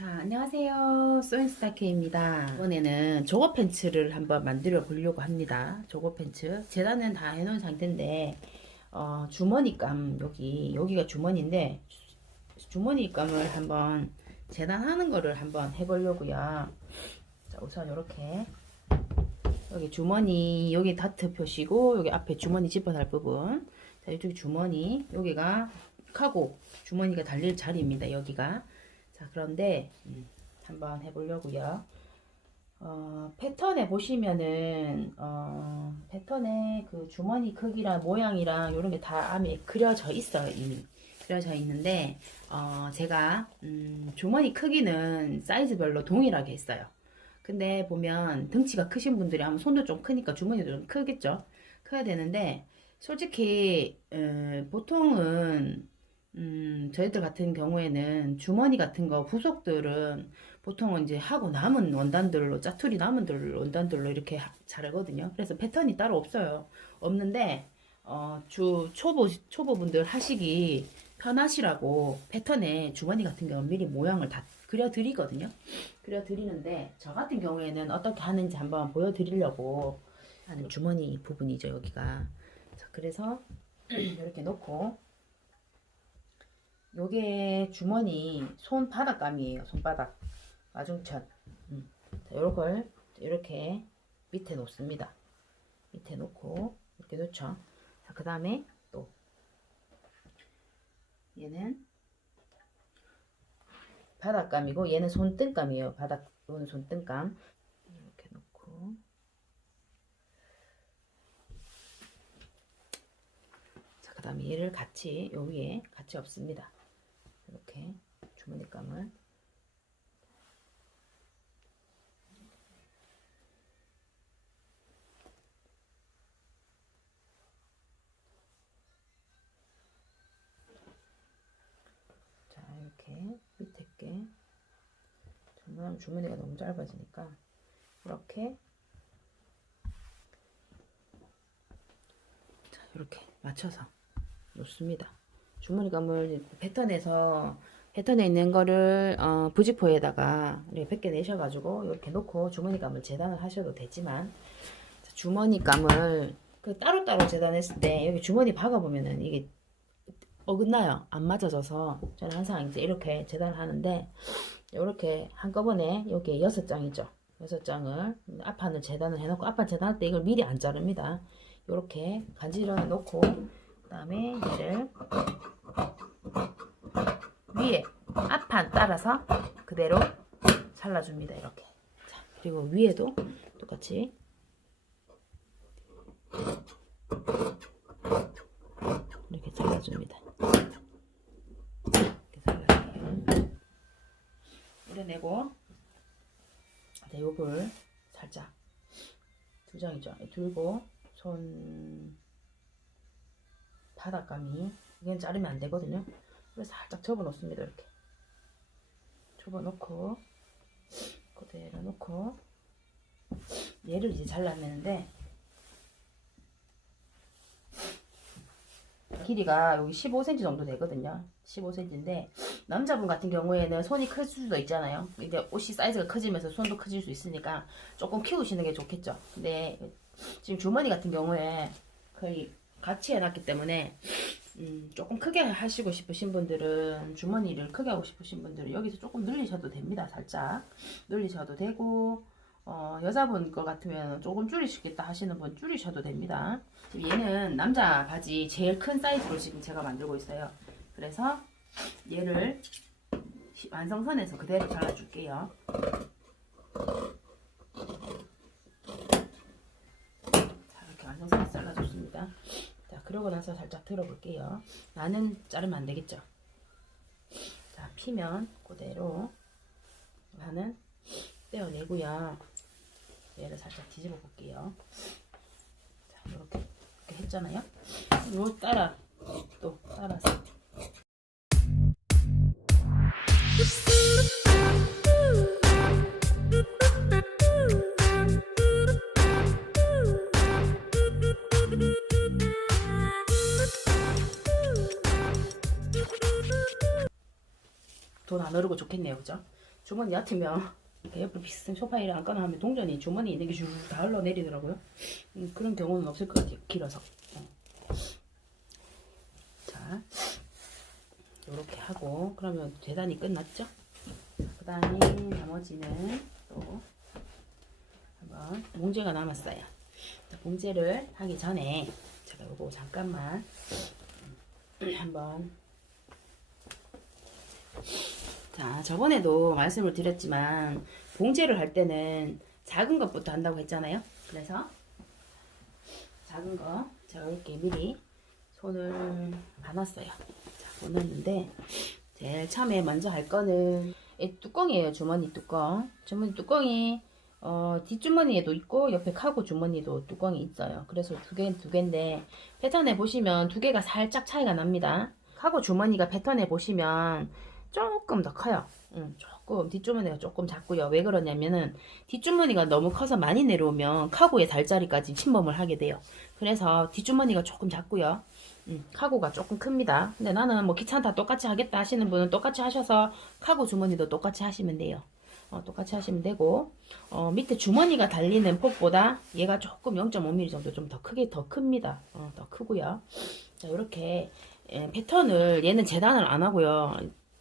자, 안녕하세요. 소인스타케입니다. 이번에는 조거 팬츠를 한번 만들어 보려고 합니다. 조거 팬츠. 재단은 다 해놓은 상태인데, 주머니감, 여기가 주머니인데, 주머니감을 한번 재단하는 거를 한번 해보려고요. 자, 우선 이렇게. 여기 주머니, 여기 다트 표시고, 여기 앞에 주머니 집어달 부분. 자, 이쪽이 주머니, 여기가 카고, 주머니가 달릴 자리입니다. 여기가. 자, 그런데 한번 해보려고요. 패턴에 보시면은 패턴에 그 주머니 크기랑 모양이랑 이런 게 다 암에 그려져 있어요. 이미 그려져 있는데 제가 주머니 크기는 사이즈별로 동일하게 했어요. 근데 보면 등치가 크신 분들이 아마 손도 좀 크니까 주머니도 좀 크겠죠. 커야 되는데 솔직히 보통은 저희들 같은 경우에는 주머니 같은 거 부속들은 보통은 이제 하고 남은 원단들로 짜투리 남은 원단들로 이렇게 자르거든요. 그래서 패턴이 따로 없어요. 없는데 초보분들 하시기 편하시라고 패턴에 주머니 같은 경우는 미리 모양을 다 그려드리거든요. 그려드리는데 저 같은 경우에는 어떻게 하는지 한번 보여드리려고 하는 주머니 부분이죠. 여기가. 자, 그래서 이렇게 놓고 요게 주머니 손바닥감이에요. 손바닥 마중천. 자, 요걸 이렇게 밑에 놓습니다. 밑에 놓고 이렇게 놓죠. 자, 그 다음에 또 얘는 바닥감이고 얘는 손등감이에요. 요는 손등감. 이렇게 놓고 자, 그 다음에 얘를 같이 요 위에 같이 엎습니다. 이렇게 주머니감을 자, 이렇게 밑에 게 정말 주머니가 너무 짧아지니까 이렇게 자, 이렇게 맞춰서 놓습니다. 주머니감을 패턴에 있는 거를 부직포에다가 이렇게 벗겨내셔가지고 이렇게 놓고 주머니감을 재단을 하셔도 되지만 주머니감을 따로따로 재단했을 때 여기 주머니 박아보면은 이게 어긋나요. 안 맞아져서 저는 항상 이제 이렇게 재단을 하는데 이렇게 한꺼번에 여기 6장이죠. 6장을 앞판을 재단을 해놓고 앞판 재단할 때 이걸 미리 안 자릅니다. 이렇게 간지러 놓고 그 다음에 얘를 위에 앞판 따라서 그대로 잘라줍니다. 이렇게. 자, 그리고 위에도 똑같이 이렇게 잘라줍니다. 이렇게 잘라주면 우려내고 자, 요걸 살짝 2장이죠. 들고 손 바닥감이 이건 자르면 안 되거든요. 그래서 살짝 접어 놓습니다. 이렇게 접어 놓고 그대로 놓고 얘를 이제 잘라내는데 길이가 여기 15cm 정도 되거든요. 15cm인데 남자분 같은 경우에는 손이 클 수도 있잖아요. 이제 옷이 사이즈가 커지면서 손도 커질 수 있으니까 조금 키우시는 게 좋겠죠. 근데 지금 주머니 같은 경우에 거의 같이 해놨기 때문에 조금 크게 하시고 싶으신 분들은 주머니를 크게 하고 싶으신 분들은 여기서 조금 늘리셔도 됩니다. 살짝 늘리셔도 되고 여자분 거 같으면 조금 줄이시겠다 하시는 분 줄이셔도 됩니다. 지금 얘는 남자 바지 제일 큰 사이즈로 지금 제가 만들고 있어요. 그래서 얘를 완성선에서 그대로 잘라줄게요. 자, 이렇게 완성선에서 잘라줬습니다. 자, 그러고 나서 살짝 들어볼게요. 나는 자르면 안 되겠죠. 자, 피면 그대로 나는 떼어내고요. 얘를 살짝 뒤집어 볼게요. 자, 이렇게 했잖아요. 요 또 따라서 돈 안 오르고 좋겠네요. 그죠? 주머니 얕으면 이렇게 옆으로 비슷한 소파 위에 앉거나 하면 동전이 주머니에 있는 게 주르르 다 흘러내리더라고요. 그런 경우는 없을 것 같아요. 길어서. 자, 이렇게 하고 그러면 재단이 끝났죠? 그 다음에 나머지는 또 한번 봉제가 남았어요. 봉제를 하기 전에 제가 요거 잠깐만 한번, 자, 저번에도 말씀을 드렸지만 봉제를 할 때는 작은 것부터 한다고 했잖아요. 그래서 작은 거 제가 이렇게 미리 손을 봐놨어요. 자, 보냈는데 제일 처음에 먼저 할 거는 이 뚜껑이에요. 주머니 뚜껑. 주머니 뚜껑이 뒷주머니에도 있고 옆에 카고 주머니도 뚜껑이 있어요. 그래서 두 개인데 패턴에 보시면 두 개가 살짝 차이가 납니다. 카고 주머니가 패턴에 보시면 조금 더 커요. 조금 뒷주머니가 조금 작고요. 왜 그러냐면은 뒷주머니가 너무 커서 많이 내려오면 카고의 달자리까지 침범을 하게 돼요. 그래서 뒷주머니가 조금 작고요. 카고가 조금 큽니다. 근데 나는 뭐 귀찮다 똑같이 하겠다 하시는 분은 똑같이 하셔서 카고 주머니도 똑같이 하시면 돼요. 똑같이 하시면 되고, 밑에 주머니가 달리는 폭보다 얘가 조금 0.5mm 정도 좀 더 크게 더 큽니다. 더 크고요. 자, 이렇게 패턴을 얘는 재단을 안 하고요.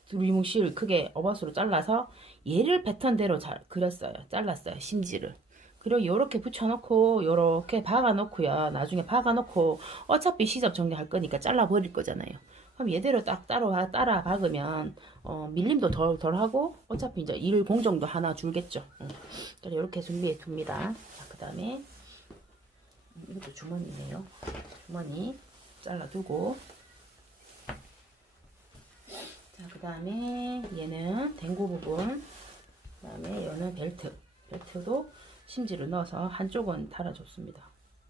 두리뭉실 크게 어버스로 잘라서 얘를 패턴대로 잘 그렸어요. 잘랐어요. 심지를. 그리고 요렇게 붙여놓고 요렇게 박아놓고요. 나중에 박아놓고 어차피 시접 정리할 거니까 잘라버릴 거잖아요. 그럼 얘대로 딱 따라 박으면 밀림도 덜 하고 어차피 이제 일 공정도 하나 줄겠죠. 그래서 이렇게 준비해 둡니다. 그 다음에 이것도 주머니네요. 주머니 잘라두고, 자, 그 다음에 얘는 댕고 부분, 그 다음에 얘는 벨트도 심지를 넣어서 한쪽은 달아줬습니다.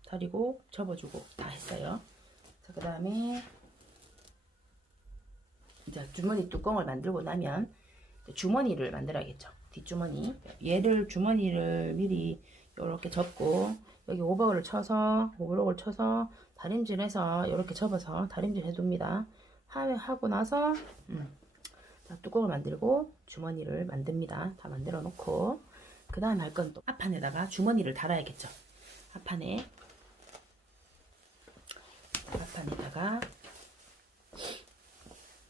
다리고 접어주고 다 했어요. 자, 그 다음에 이제 주머니 뚜껑을 만들고 나면 주머니를 만들어야겠죠. 뒷주머니. 얘를 주머니를 미리 이렇게 접고 여기 오버록을 쳐서 다림질해서 이렇게 접어서 다림질 해둡니다. 하고 나서 자, 뚜껑을 만들고 주머니를 만듭니다. 다 만들어 놓고 그 다음 할 건 또 앞판에다가 주머니를 달아야겠죠.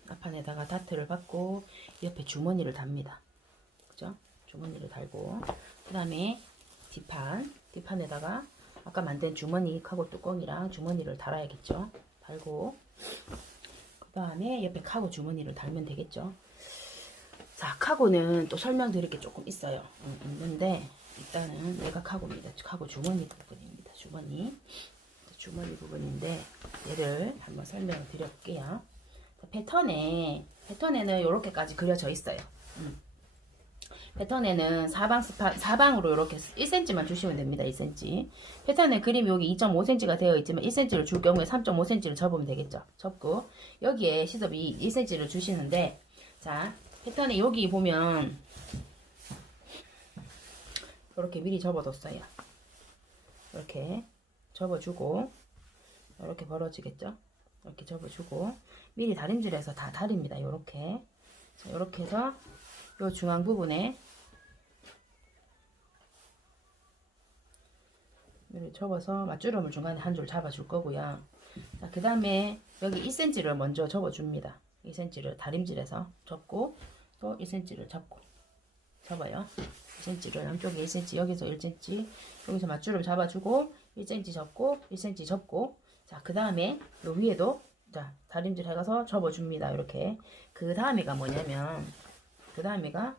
앞판에다가 다트를 받고 옆에 주머니를 답니다. 그죠? 주머니를 달고 그 다음에 뒷판에다가 아까 만든 주머니 카고 뚜껑이랑 주머니를 달아야겠죠. 달고 그 다음에 옆에 카고 주머니를 달면 되겠죠. 자, 카고는 또 설명드릴 게 조금 있어요. 있는데 일단은 얘가 카고입니다. 카고 주머니 부분입니다. 주머니 부분인데 얘를 한번 설명을 드려볼게요. 패턴에는 이렇게까지 그려져 있어요. 패턴에는 사방으로 이렇게 1cm만 주시면 됩니다. 1cm. 패턴에 그림이 여기 2.5cm가 되어 있지만 1cm를 줄 경우에 3.5cm를 접으면 되겠죠. 접고 여기에 시접이 1cm를 주시는데, 자, 패턴에 여기 보면 이렇게 미리 접어뒀어요. 이렇게 접어주고 이렇게 벌어지겠죠. 이렇게 접어주고 미리 다림질해서 다 다립니다. 이렇게 해서 요 중앙 부분에 이렇게 접어서 맞주름을 중간에 한 줄 잡아줄 거고요. 자, 그 다음에 여기 2cm를 먼저 접어줍니다. 2cm를 다림질해서 접고 또 1cm를 접어요. 1cm를 양쪽에 1cm, 여기서 1cm, 여기서 맞주름 잡아주고 1cm 접고 1cm 접고, 자, 그 다음에 요 위에도 자, 다림질 해가서 접어줍니다. 이렇게. 그 다음에가 뭐냐면 그 다음에가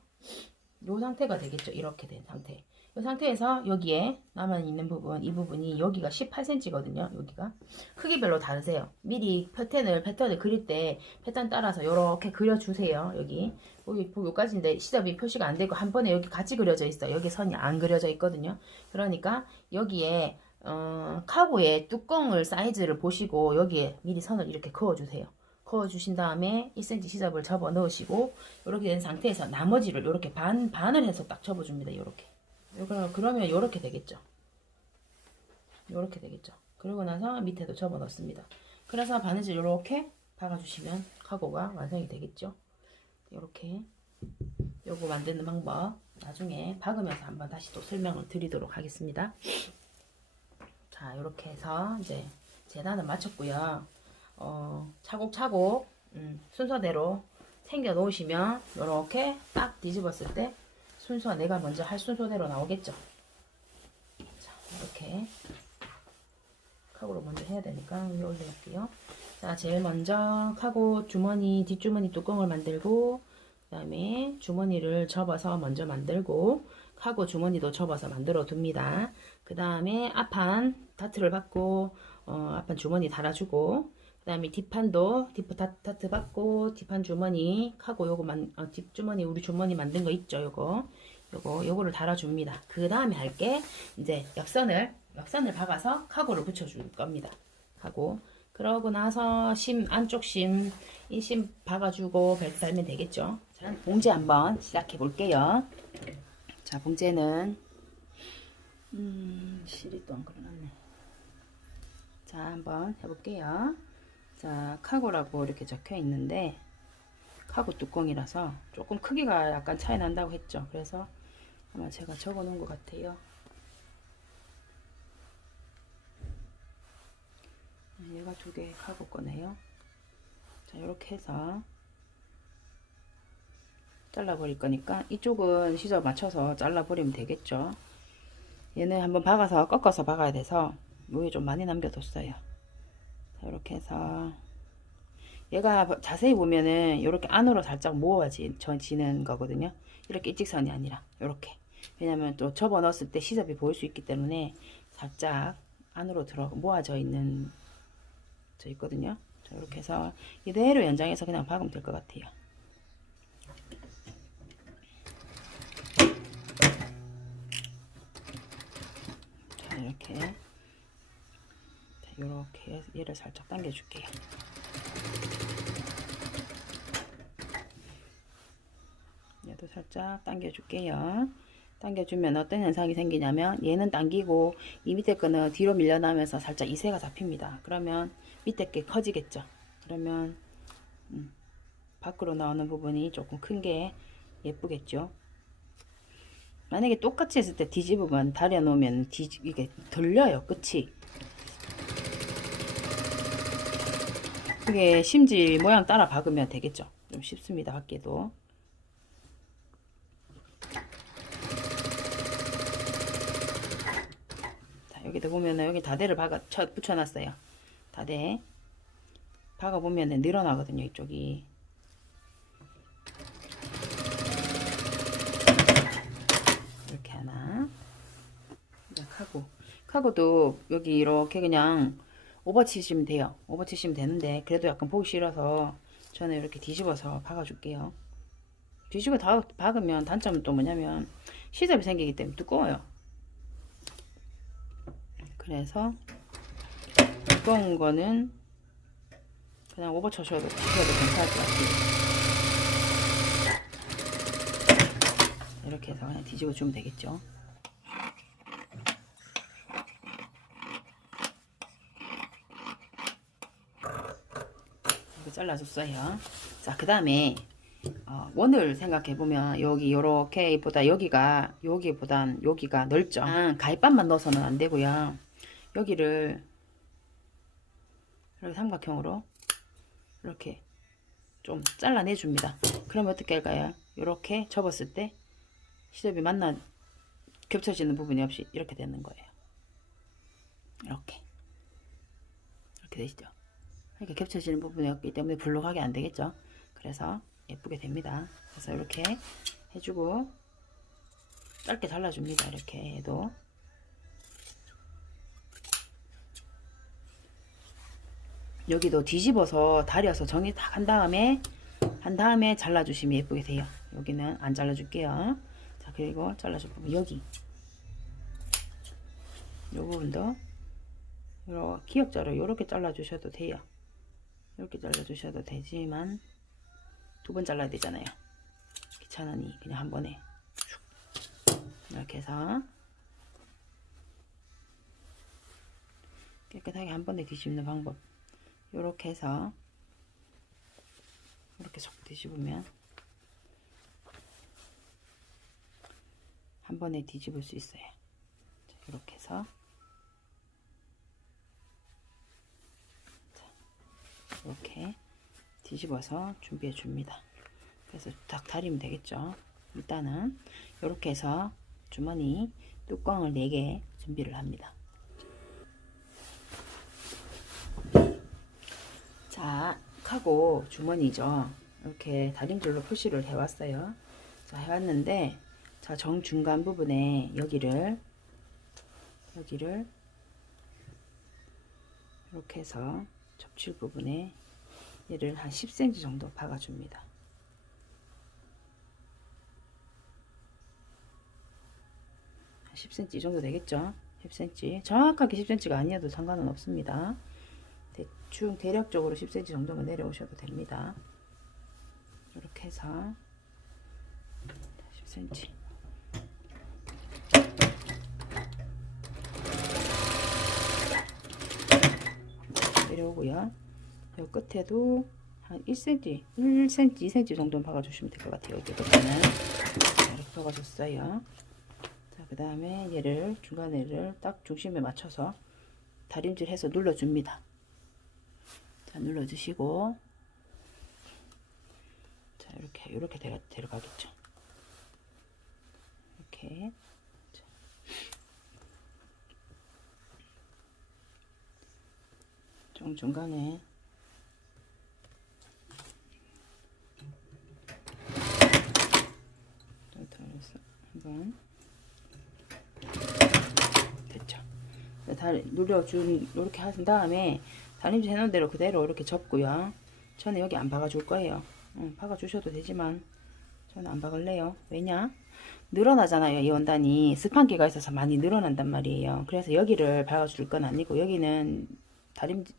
요 상태가 되겠죠. 이렇게 된 상태. 이 상태에서 여기에 남아있는 부분, 이 부분이 여기가 18cm거든요. 여기가. 크기별로 다르세요. 미리 패턴을 그릴 때 패턴 따라서 이렇게 그려주세요. 여기 요까지인데 시접이 표시가 안 되고 한 번에 여기 같이 그려져 있어요. 여기 선이 안 그려져 있거든요. 그러니까 여기에 카고의 뚜껑을 사이즈를 보시고 여기에 미리 선을 이렇게 그어주세요. 그어주신 다음에 1cm 시접을 접어 넣으시고 이렇게 된 상태에서 나머지를 이렇게 반을 해서 딱 접어줍니다. 이렇게. 그러면 이렇게 되겠죠. 이렇게 되겠죠. 그리고 나서 밑에도 접어 넣습니다. 그래서 바느질 이렇게 박아주시면 카고가 완성이 되겠죠. 이렇게 요거 만드는 방법 나중에 박으면서 한번 다시 또 설명을 드리도록 하겠습니다. 자, 이렇게 해서 이제 재단을 마쳤고요. 차곡차곡 순서대로 챙겨 놓으시면 이렇게 딱 뒤집었을 때 순서 내가 먼저 할 순서대로 나오겠죠. 자, 이렇게 카고로 먼저 해야 되니까 위에 올려놓을게요. 자, 제일 먼저 카고 주머니 뒷주머니 뚜껑을 만들고, 그 다음에 주머니를 접어서 먼저 만들고, 카고 주머니도 접어서 만들어 둡니다. 그 다음에 앞판 다트를 받고 앞판 주머니 달아주고, 그 다음에 뒷판도 다트 받고, 뒷판 주머니 카고 뒷주머니 우리 주머니 만든 거 있죠. 요거를 달아줍니다. 그 다음에 할 게 이제 옆선을 박아서 카고를 붙여줄 겁니다. 하고 그러고 나서 안쪽 이 심 박아주고 벨트 달면 되겠죠. 자, 봉제 한번 시작해 볼게요. 자, 봉제는 실이 또 안 걸어놨네. 자, 한번 해볼게요. 자, 카고라고 이렇게 적혀 있는데 카고 뚜껑이라서 조금 크기가 약간 차이 난다고 했죠. 그래서 아마 제가 적어 놓은 것 같아요. 얘가 2개 카고 거네요. 자, 이렇게 해서 잘라버릴 거니까 이쪽은 시접 맞춰서 잘라버리면 되겠죠. 얘는 한번 박아서 꺾어서 박아야 돼서 여기 좀 많이 남겨뒀어요. 자, 이렇게 해서 얘가 자세히 보면은 이렇게 안으로 살짝 모아지는 거거든요. 이렇게 일직선이 아니라 이렇게. 왜냐면 또 접어 넣었을 때 시접이 보일 수 있기 때문에 살짝 안으로 모아져 있거든요. 자, 이렇게 해서 이대로 연장해서 그냥 박으면 될 것 같아요. 자, 이렇게 얘를 살짝 당겨 줄게요. 얘도 살짝 당겨 줄게요. 당겨주면 어떤 현상이 생기냐면 얘는 당기고 이 밑에 거는 뒤로 밀려나면서 살짝 이세가 잡힙니다. 그러면 밑에 게 커지겠죠. 그러면 밖으로 나오는 부분이 조금 큰 게 예쁘겠죠. 만약에 똑같이 했을 때 뒤집으면 다려 놓으면 이게 돌려요. 끝이. 이게 심지 모양 따라 박으면 되겠죠. 좀 쉽습니다. 밖에도. 여기도 보면은 여기 다대를 붙여놨어요. 다대 박아보면은 늘어나거든요. 이쪽이. 이렇게 하나. 카고도 여기 이렇게 그냥 오버치시면 돼요. 오버치시면 되는데 그래도 약간 보기 싫어서 저는 이렇게 뒤집어서 박아줄게요. 뒤집어 박으면 단점은 또 뭐냐면 시접이 생기기 때문에 두꺼워요. 그래서 두꺼운 거는 그냥 오버 쳐셔도 괜찮을 것 같아요. 이렇게 해서 그냥 뒤집어 주면 되겠죠. 이렇게 잘라줬어요. 자, 그 다음에 원을 생각해 보면 여기 요렇게보다 여기보단 여기가 넓죠. 가위밥만 넣어서는 안 되고요. 여기를 이렇게 삼각형으로 이렇게 좀 잘라내 줍니다. 그러면 어떻게 할까요? 이렇게 접었을 때 시접이 겹쳐지는 부분이 없이 이렇게 되는 거예요. 이렇게 되시죠? 이렇게 겹쳐지는 부분이 없기 때문에 불룩하게 안 되겠죠? 그래서 예쁘게 됩니다. 그래서 이렇게 해주고 짧게 잘라줍니다. 이렇게 해도. 여기도 뒤집어서 다려서 정리 딱 한 다음에 잘라주시면 예쁘게 돼요. 여기는 안 잘라줄게요. 자, 그리고 잘라줄 부분 여기 요 부분도 이렇게 기역자로 이렇게 잘라주셔도 돼요. 이렇게 잘라주셔도 되지만 2번 잘라야 되잖아요. 귀찮으니 그냥 한 번에 이렇게 해서 깨끗하게 한 번에 뒤집는 방법. 이렇게 해서 이렇게 쏙 뒤집으면 한 번에 뒤집을 수 있어요. 자, 이렇게 해서 자, 이렇게 뒤집어서 준비해 줍니다. 그래서 딱 다리면 되겠죠. 일단은 이렇게 해서 주머니 뚜껑을 4개 준비를 합니다. 자, 하고 주머니죠. 이렇게 다림질로 표시를 해왔어요. 자, 해왔는데, 자, 정중간 부분에 여기를 이렇게 해서 접칠 부분에 얘를 한 10cm 정도 박아줍니다. 한 10cm 정도 되겠죠? 10cm. 정확하게 10cm가 아니어도 상관은 없습니다. 대충 대략적으로 10cm 정도만 내려오셔도 됩니다. 이렇게 해서 10cm 내려오고요. 이 끝에도 한 1cm, 1cm, 2cm 정도 박아주시면 될 것 같아요. 여기 끝에는 이렇게 박아줬어요. 자, 그 다음에 얘를 중간에를 딱 중심에 맞춰서 다림질 해서 눌러줍니다. 자, 눌러주시고, 자, 이렇게 데려가겠죠. 이렇게. 자. 중간에 한번 됐죠. 눌러준 이렇게 하신 다음에 다림질 해놓은 대로 그대로 이렇게 접고요. 저는 여기 안 박아줄 거예요. 박아주셔도 되지만 저는 안 박을래요. 왜냐? 늘어나잖아요. 이 원단이 스판기가 있어서 많이 늘어난단 말이에요. 그래서 여기를 박아줄 건 아니고 여기는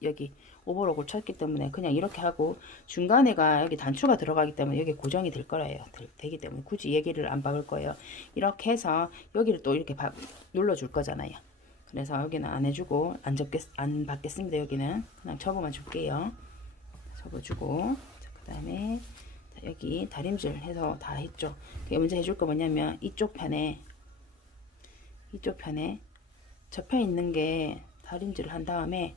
여기 오버록을 쳤기 때문에 그냥 이렇게 하고 중간에가 여기 단추가 들어가기 때문에 여기 고정이 될 거예요. 되기 때문에 굳이 여기를 안 박을 거예요. 이렇게 해서 여기를 또 이렇게 눌러줄 거잖아요. 그래서 여기는 안 해주고 안 받겠습니다. 여기는 그냥 접어만 줄게요. 접어주고 그 다음에 여기 다림질 해서 다 했죠. 먼저 해줄 거 뭐냐면 이쪽 편에 접혀 있는 게 다림질을 한 다음에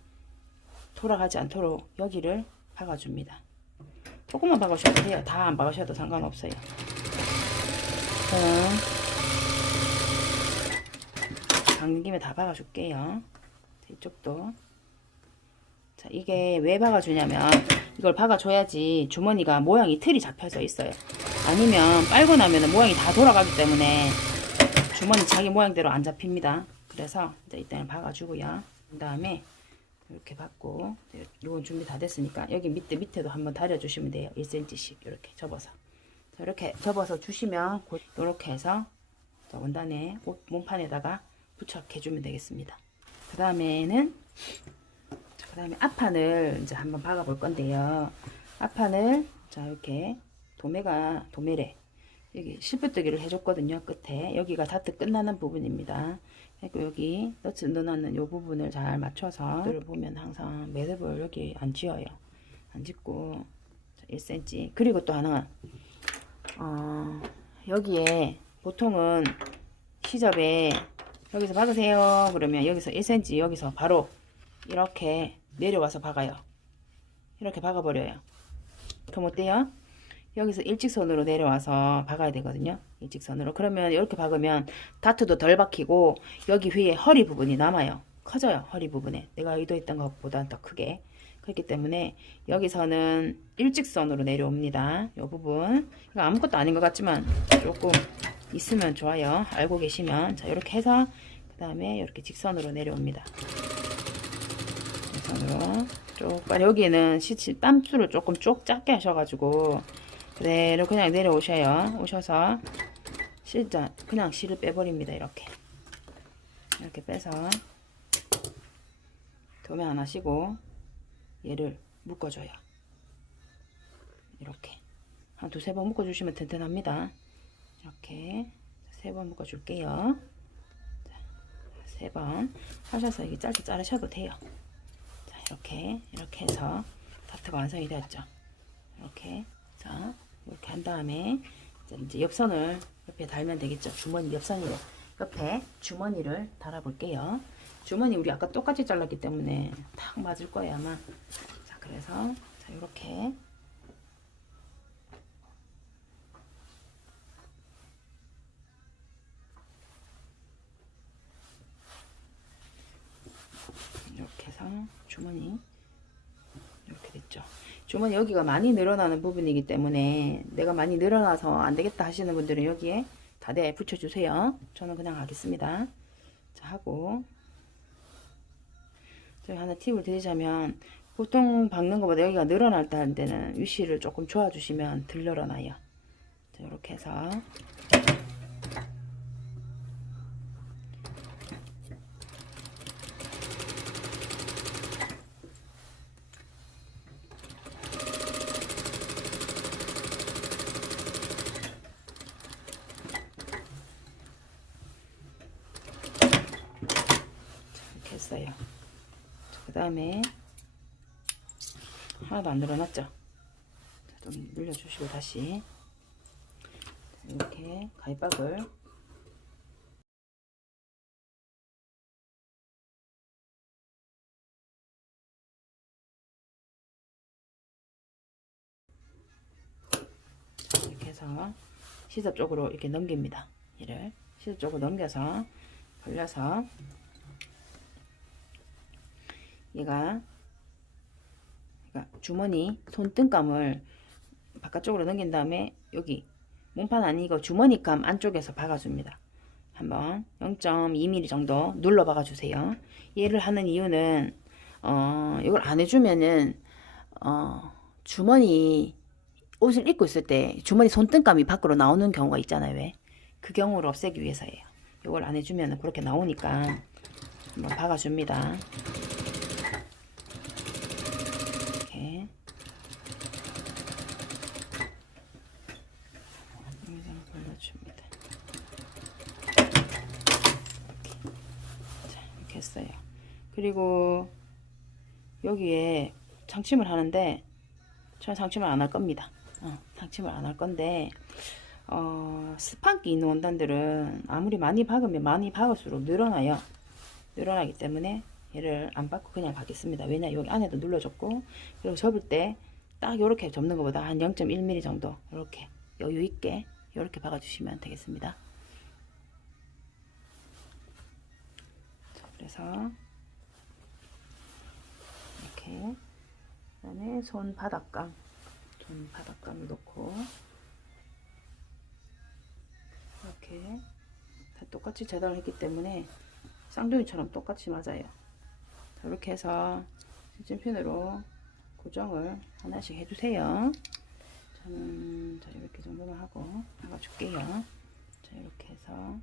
돌아가지 않도록 여기를 박아줍니다. 조금만 박으셔도 돼요. 다 안 박으셔도 상관없어요. 박는 김에 다 박아줄게요. 이쪽도. 자, 이게 왜 박아주냐면 이걸 박아줘야지 주머니가 모양이 틀이 잡혀져 있어요. 아니면 빨고 나면 모양이 다 돌아가기 때문에 주머니 자기 모양대로 안 잡힙니다. 그래서 이제 이때는 박아주고요. 그 다음에 이렇게 받고 이건 준비 다 됐으니까 여기 밑에도 한번 다려주시면 돼요. 1cm씩 이렇게 접어서. 자, 이렇게 접어서 주시면 이렇게 해서 원단에 몸판에다가 부착해주면 되겠습니다. 그 다음에 앞판을 이제 한번 박아볼 건데요. 앞판을 자 이렇게 도매래 여기 실부뜨기를 해줬거든요. 끝에 여기가 다트 끝나는 부분입니다. 그리고 여기 너츠 넣어놓는 이 부분을 잘 맞춰서 보면 항상 매듭을 여기 안 지어요. 안 짓고 1cm. 그리고 또 하나 여기에 보통은 시접에 여기서 박으세요 그러면 여기서 1cm 여기서 바로 이렇게 내려와서 박아요. 이렇게 박아버려요. 그럼 어때요? 여기서 일직선으로 내려와서 박아야 되거든요. 일직선으로. 그러면 이렇게 박으면 다트도 덜 박히고 여기 위에 허리 부분이 남아요. 커져요. 허리 부분에. 내가 의도했던 것보다 더 크게. 그렇기 때문에 여기서는 일직선으로 내려옵니다. 이 부분. 이거 아무것도 아닌 것 같지만 조금 있으면 좋아요. 알고 계시면. 자, 이렇게 해서 그 다음에 이렇게 직선으로 내려옵니다. 직선으로 쭉. 여기는 땀수를 조금 쭉 작게 하셔가지고 그대로 그냥 내려오셔요. 오셔서 그냥 실을 빼버립니다. 이렇게 빼서 도매 안 하시고 얘를 묶어줘요. 이렇게 한 두세 번 묶어주시면 튼튼합니다. 이렇게 3번 묶어줄게요. 3번 하셔서 이게 짧게 자르셔도 돼요. 자, 이렇게 해서 다트가 완성이 되었죠. 이렇게 한 다음에 이제 옆선을 옆에 달면 되겠죠. 주머니 옆선이 옆에 주머니를 달아볼게요. 주머니 우리 아까 똑같이 잘랐기 때문에 딱 맞을 거예요 아마. 자, 그래서 자, 이렇게 이렇게 해서 주머니 이렇게 됐죠. 주머니 여기가 많이 늘어나는 부분이기 때문에 내가 많이 늘어나서 안 되겠다 하시는 분들은 여기에 다대 붙여주세요. 저는 그냥 하겠습니다. 자, 하고 저희 하나 팁을 드리자면 보통 박는 것보다 여기가 늘어날 때 할 때는 위시를 조금 조아주시면 덜 늘어나요. 자, 이렇게 해서 이렇게 했어요. 그 다음에 하나도 안 늘어났죠. 자, 좀 늘려주시고 다시 이렇게 가위밥을 이렇게 해서 시접 쪽으로 이렇게 넘깁니다. 얘를 시접 쪽으로 넘겨서 벌려서 얘가 그러니까 주머니 손등감을 바깥쪽으로 넘긴 다음에 여기 몸판 아니고 주머니감 안쪽에서 박아줍니다. 한번 0.2mm 정도 눌러 박아주세요. 얘를 하는 이유는 이걸 안 해주면은 주머니 옷을 입고 있을 때 주머니 손등감이 밖으로 나오는 경우가 있잖아요. 왜? 그 경우를 없애기 위해서예요. 이걸 안 해주면 그렇게 나오니까 한번 박아줍니다. 이렇게 여기서 발라줍니다. 자, 이렇게 했어요. 그리고 여기에 상침을 하는데 저는 상침을 안 할 겁니다. 상침을 안 할 건데 스판기 있는 원단들은 아무리 많이 박으면 많이 박을수록 늘어나요. 늘어나기 때문에 얘를 안 박고 그냥 박겠습니다. 왜냐 여기 안에도 눌러줬고 그리고 접을 때 딱 이렇게 접는 것보다 한 0.1mm 정도 이렇게 여유 있게 이렇게 박아주시면 되겠습니다. 자, 그래서 이렇게 그다음에 손 바닥감 바닥감을 놓고 이렇게 다 똑같이 재단을 했기 때문에 쌍둥이처럼 똑같이 맞아요. 자, 이렇게 해서 찐핀으로 고정을 하나씩 해주세요. 저는 자, 이렇게 정도만 하고 박아줄게요. 자, 이렇게 해서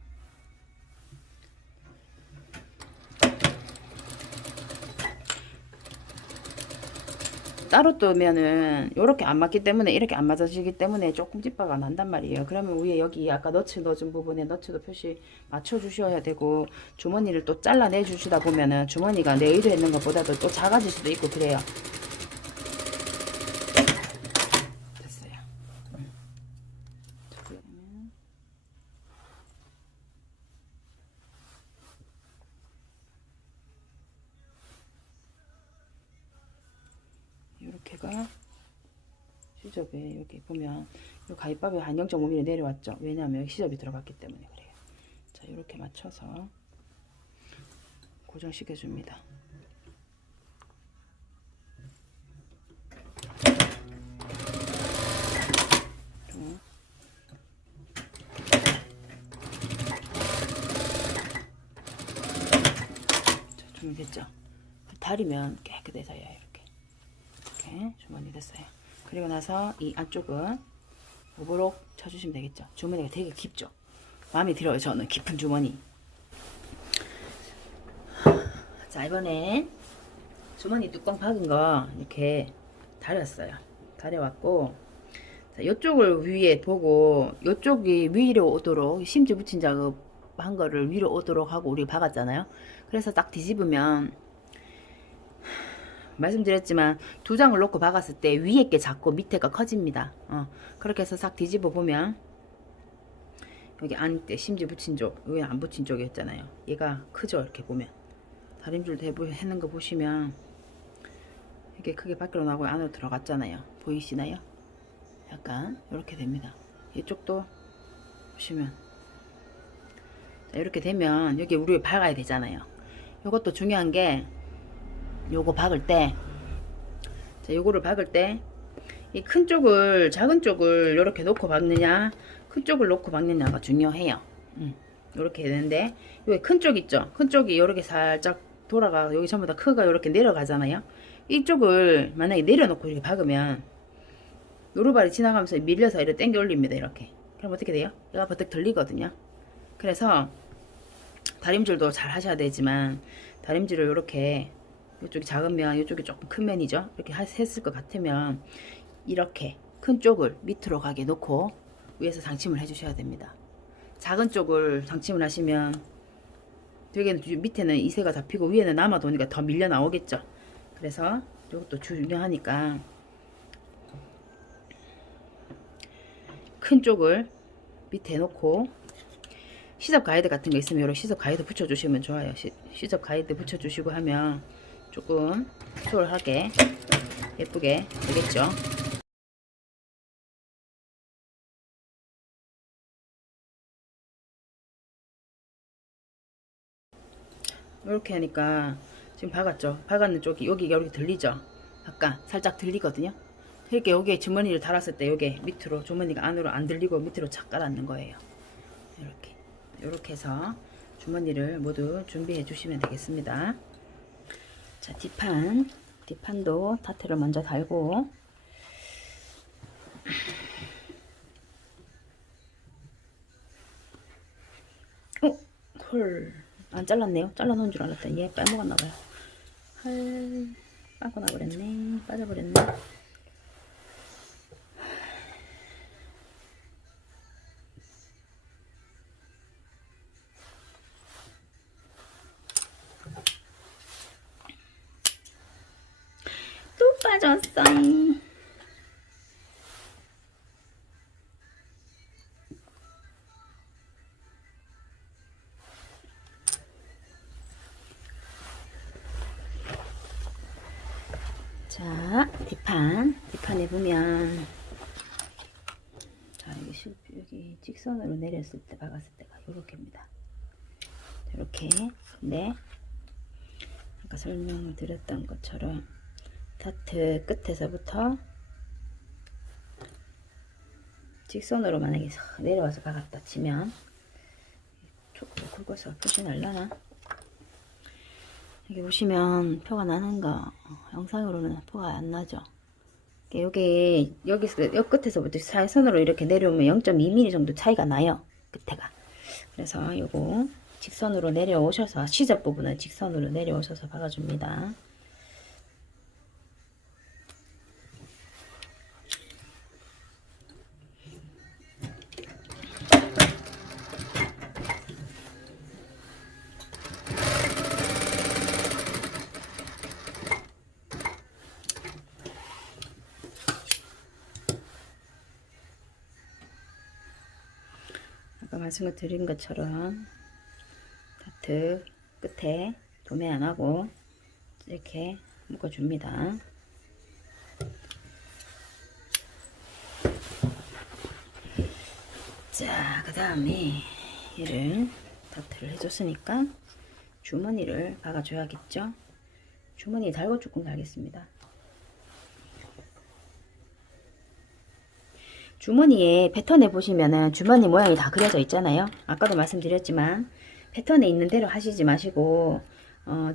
따로 뜨면은 이렇게 안 맞기 때문에 이렇게 안 맞아지기 때문에 조금 찌빠가 난단 말이에요. 그러면 위에 여기 아까 너츠 넣어준 부분에 너츠도 표시 맞춰 주셔야 되고 주머니를 또 잘라내 주시다 보면은 주머니가 내 의도했는 것보다도 또 작아질 수도 있고 그래요. 됐어요. 이렇게가 시접에 여기 보면 이 가위밥이 한 0.5mm 내려왔죠. 왜냐하면 시접이 들어갔기 때문에 그래요. 자, 이렇게 맞춰서 고정시켜 줍니다. 자, 준비됐죠? 다리면 깨끗해져요. 이렇게 주머니 됐어요. 그리고 나서 이 안쪽은 오버록 쳐주시면 되겠죠. 주머니가 되게 깊죠. 마음에 들어요. 저는 깊은 주머니. 자, 이번엔 주머니 뚜껑 박은 거 이렇게 다렸어요. 다려왔고 자, 이쪽을 위에 보고 이쪽이 위로 오도록 심지 붙인 작업한 거를 위로 오도록 하고 우리 박았잖아요. 그래서 딱 뒤집으면 말씀드렸지만 두 장을 놓고 박았을 때 위에 게 작고 밑에가 커집니다. 그렇게 해서 싹 뒤집어 보면 여기 안때 심지 붙인 쪽, 여기 안 붙인 쪽이었잖아요. 얘가 크죠? 이렇게 보면 다림줄 해는 거 보시면 이게 크게 밖으로 나오고 안으로 들어갔잖아요. 보이시나요? 약간 이렇게 됩니다. 이쪽도 보시면 자, 이렇게 되면 여기 우리 박아야 되잖아요. 이것도 중요한 게 요거 박을 때, 자, 요거를 박을 때 이 큰 쪽을 작은 쪽을 이렇게 놓고 박느냐 큰 쪽을 놓고 박느냐가 중요해요. 이렇게 되는데 여기 큰 쪽 있죠? 큰 쪽이 이렇게 살짝 돌아가 여기 전부 다 크가 이렇게 내려가잖아요. 이쪽을 만약에 내려놓고 이렇게 박으면 노루발이 지나가면서 밀려서 이렇게 당겨 올립니다. 이렇게. 그럼 어떻게 돼요? 얘가 버뜩 들리거든요. 그래서 다림질도 잘 하셔야 되지만 다림질을 이렇게 이쪽이 작으면 이쪽이 조금 큰 면이죠. 이렇게 했을 것 같으면 이렇게 큰 쪽을 밑으로 가게 놓고 위에서 장침을 해주셔야 됩니다. 작은 쪽을 장침을 하시면 여기는 밑에는 이새가 잡히고 위에는 남아도니까 더 밀려 나오겠죠. 그래서 이것도 중요하니까 큰 쪽을 밑에 놓고 시접 가이드 같은 거 있으면 이런 시접 가이드 붙여주시면 좋아요. 시접 가이드 붙여주시고 하면 조금 수월하게 예쁘게 되겠죠. 이렇게 하니까 지금 박았죠. 박았는 쪽이 여기가 이렇게 들리죠. 아까 살짝 들리거든요. 이렇게 여기에 주머니를 달았을 때 여기 밑으로 주머니가 안으로 안 들리고 밑으로 착 깔았는 거예요. 이렇게 해서 주머니를 모두 준비해 주시면 되겠습니다. 자, 뒷판도 타트를 먼저 달고 헐, 안 잘랐네요. 잘라놓은 줄 알았더니 얘 빼먹었나봐요. 헐, 빠져나버렸네. 빠져버렸네. 또 빠졌어. 자, 뒷판에 보면, 자, 여기 직선으로 내렸을 때, 박았을 때가 요렇게입니다. 이렇게. 근데, 아까 설명을 드렸던 것처럼, 타트 끝에서부터 직선으로 만약에 내려와서 박았다 치면, 조금 굵어서 표시 날라나? 여기 보시면 표가 나는 거 영상으로는 표가 안 나죠. 여기 끝에서부터 사선으로 이렇게 내려오면 0.2mm 정도 차이가 나요. 끝에가. 그래서 요거 직선으로 내려오셔서 시접 부분은 직선으로 내려오셔서 박아줍니다. 아까 말씀드린 것처럼 다트 끝에 도매 안 하고 이렇게 묶어줍니다. 자, 그 다음에 얘를 다트를 해줬으니까 주머니를 박아줘야겠죠. 주머니 달고 조금 달겠습니다. 주머니에 패턴에 보시면은 주머니 모양이 다 그려져 있잖아요. 아까도 말씀드렸지만 패턴에 있는 대로 하시지 마시고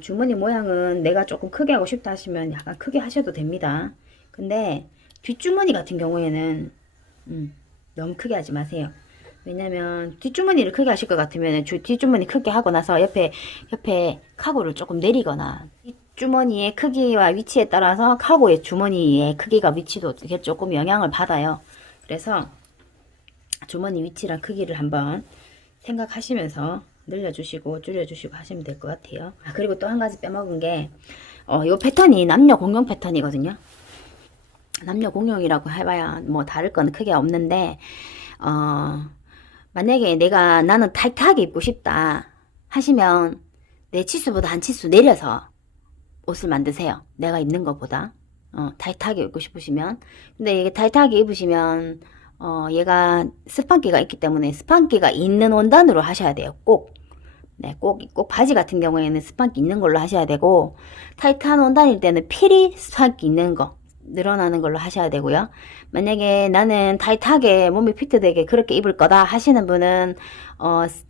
주머니 모양은 내가 조금 크게 하고 싶다 하시면 약간 크게 하셔도 됩니다. 근데 뒷주머니 같은 경우에는 너무 크게 하지 마세요. 왜냐면 뒷주머니를 크게 하실 것 같으면 뒷주머니 크게 하고 나서 옆에 카고를 조금 내리거나 뒷주머니의 크기와 위치에 따라서 카고의 주머니의 크기가 위치도 조금 영향을 받아요. 그래서 주머니 위치랑 크기를 한번 생각하시면서 늘려주시고 줄여주시고 하시면 될 것 같아요. 그리고 또 한 가지 빼먹은 게 이 패턴이 남녀 공용 패턴이거든요. 남녀 공용이라고 해봐야 뭐 다를 건 크게 없는데 만약에 나는 타이트하게 입고 싶다 하시면 내 치수보다 한 치수 내려서 옷을 만드세요. 내가 입는 것보다. 타이트하게 입고 싶으시면. 근데 이게 타이트하게 입으시면, 얘가 스판기가 있기 때문에 스판기가 있는 원단으로 하셔야 돼요. 꼭. 네, 꼭 바지 같은 경우에는 스판기 있는 걸로 하셔야 되고, 타이트한 원단일 때는 필히 스판기 있는 거, 늘어나는 걸로 하셔야 되고요. 만약에 나는 타이트하게 몸이 피트되게 그렇게 입을 거다 하시는 분은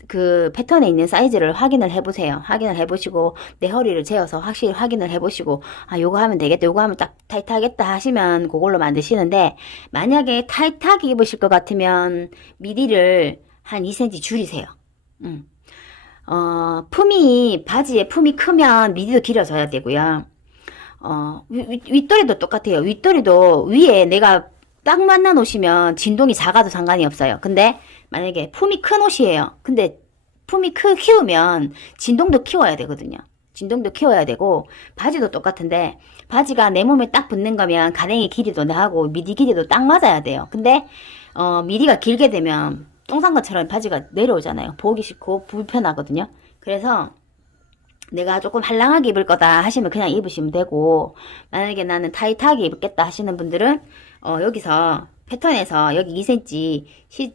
그 패턴에 있는 사이즈를 확인을 해보세요. 확인을 해보시고 내 허리를 재어서 확실히 확인을 해보시고 요거 하면 되겠다, 요거 하면 딱 타이트하겠다 하시면 그걸로 만드시는데, 만약에 타이트하게 입으실 것 같으면 미디를 한 2cm 줄이세요. 바지의 품이 크면 미디도 길어져야 되고요. 윗도리도 똑같아요. 윗도리도 위에 내가 딱 맞는 옷이면 진동이 작아도 상관이 없어요. 근데 만약에 품이 큰 옷이에요. 근데 품이 키우면 진동도 키워야 되거든요. 진동도 키워야 되고, 바지도 똑같은데 바지가 내 몸에 딱 붙는 거면 가랭이 길이도 나하고 미디 길이도 딱 맞아야 돼요. 근데 미디가 길게 되면 똥 싼 것처럼 바지가 내려오잖아요. 보기 싫고 불편하거든요. 그래서 내가 조금 한량하게 입을 거다 하시면 그냥 입으시면 되고, 만약에 나는 타이트하게 입겠다 하시는 분들은 여기서 패턴에서 여기 2cm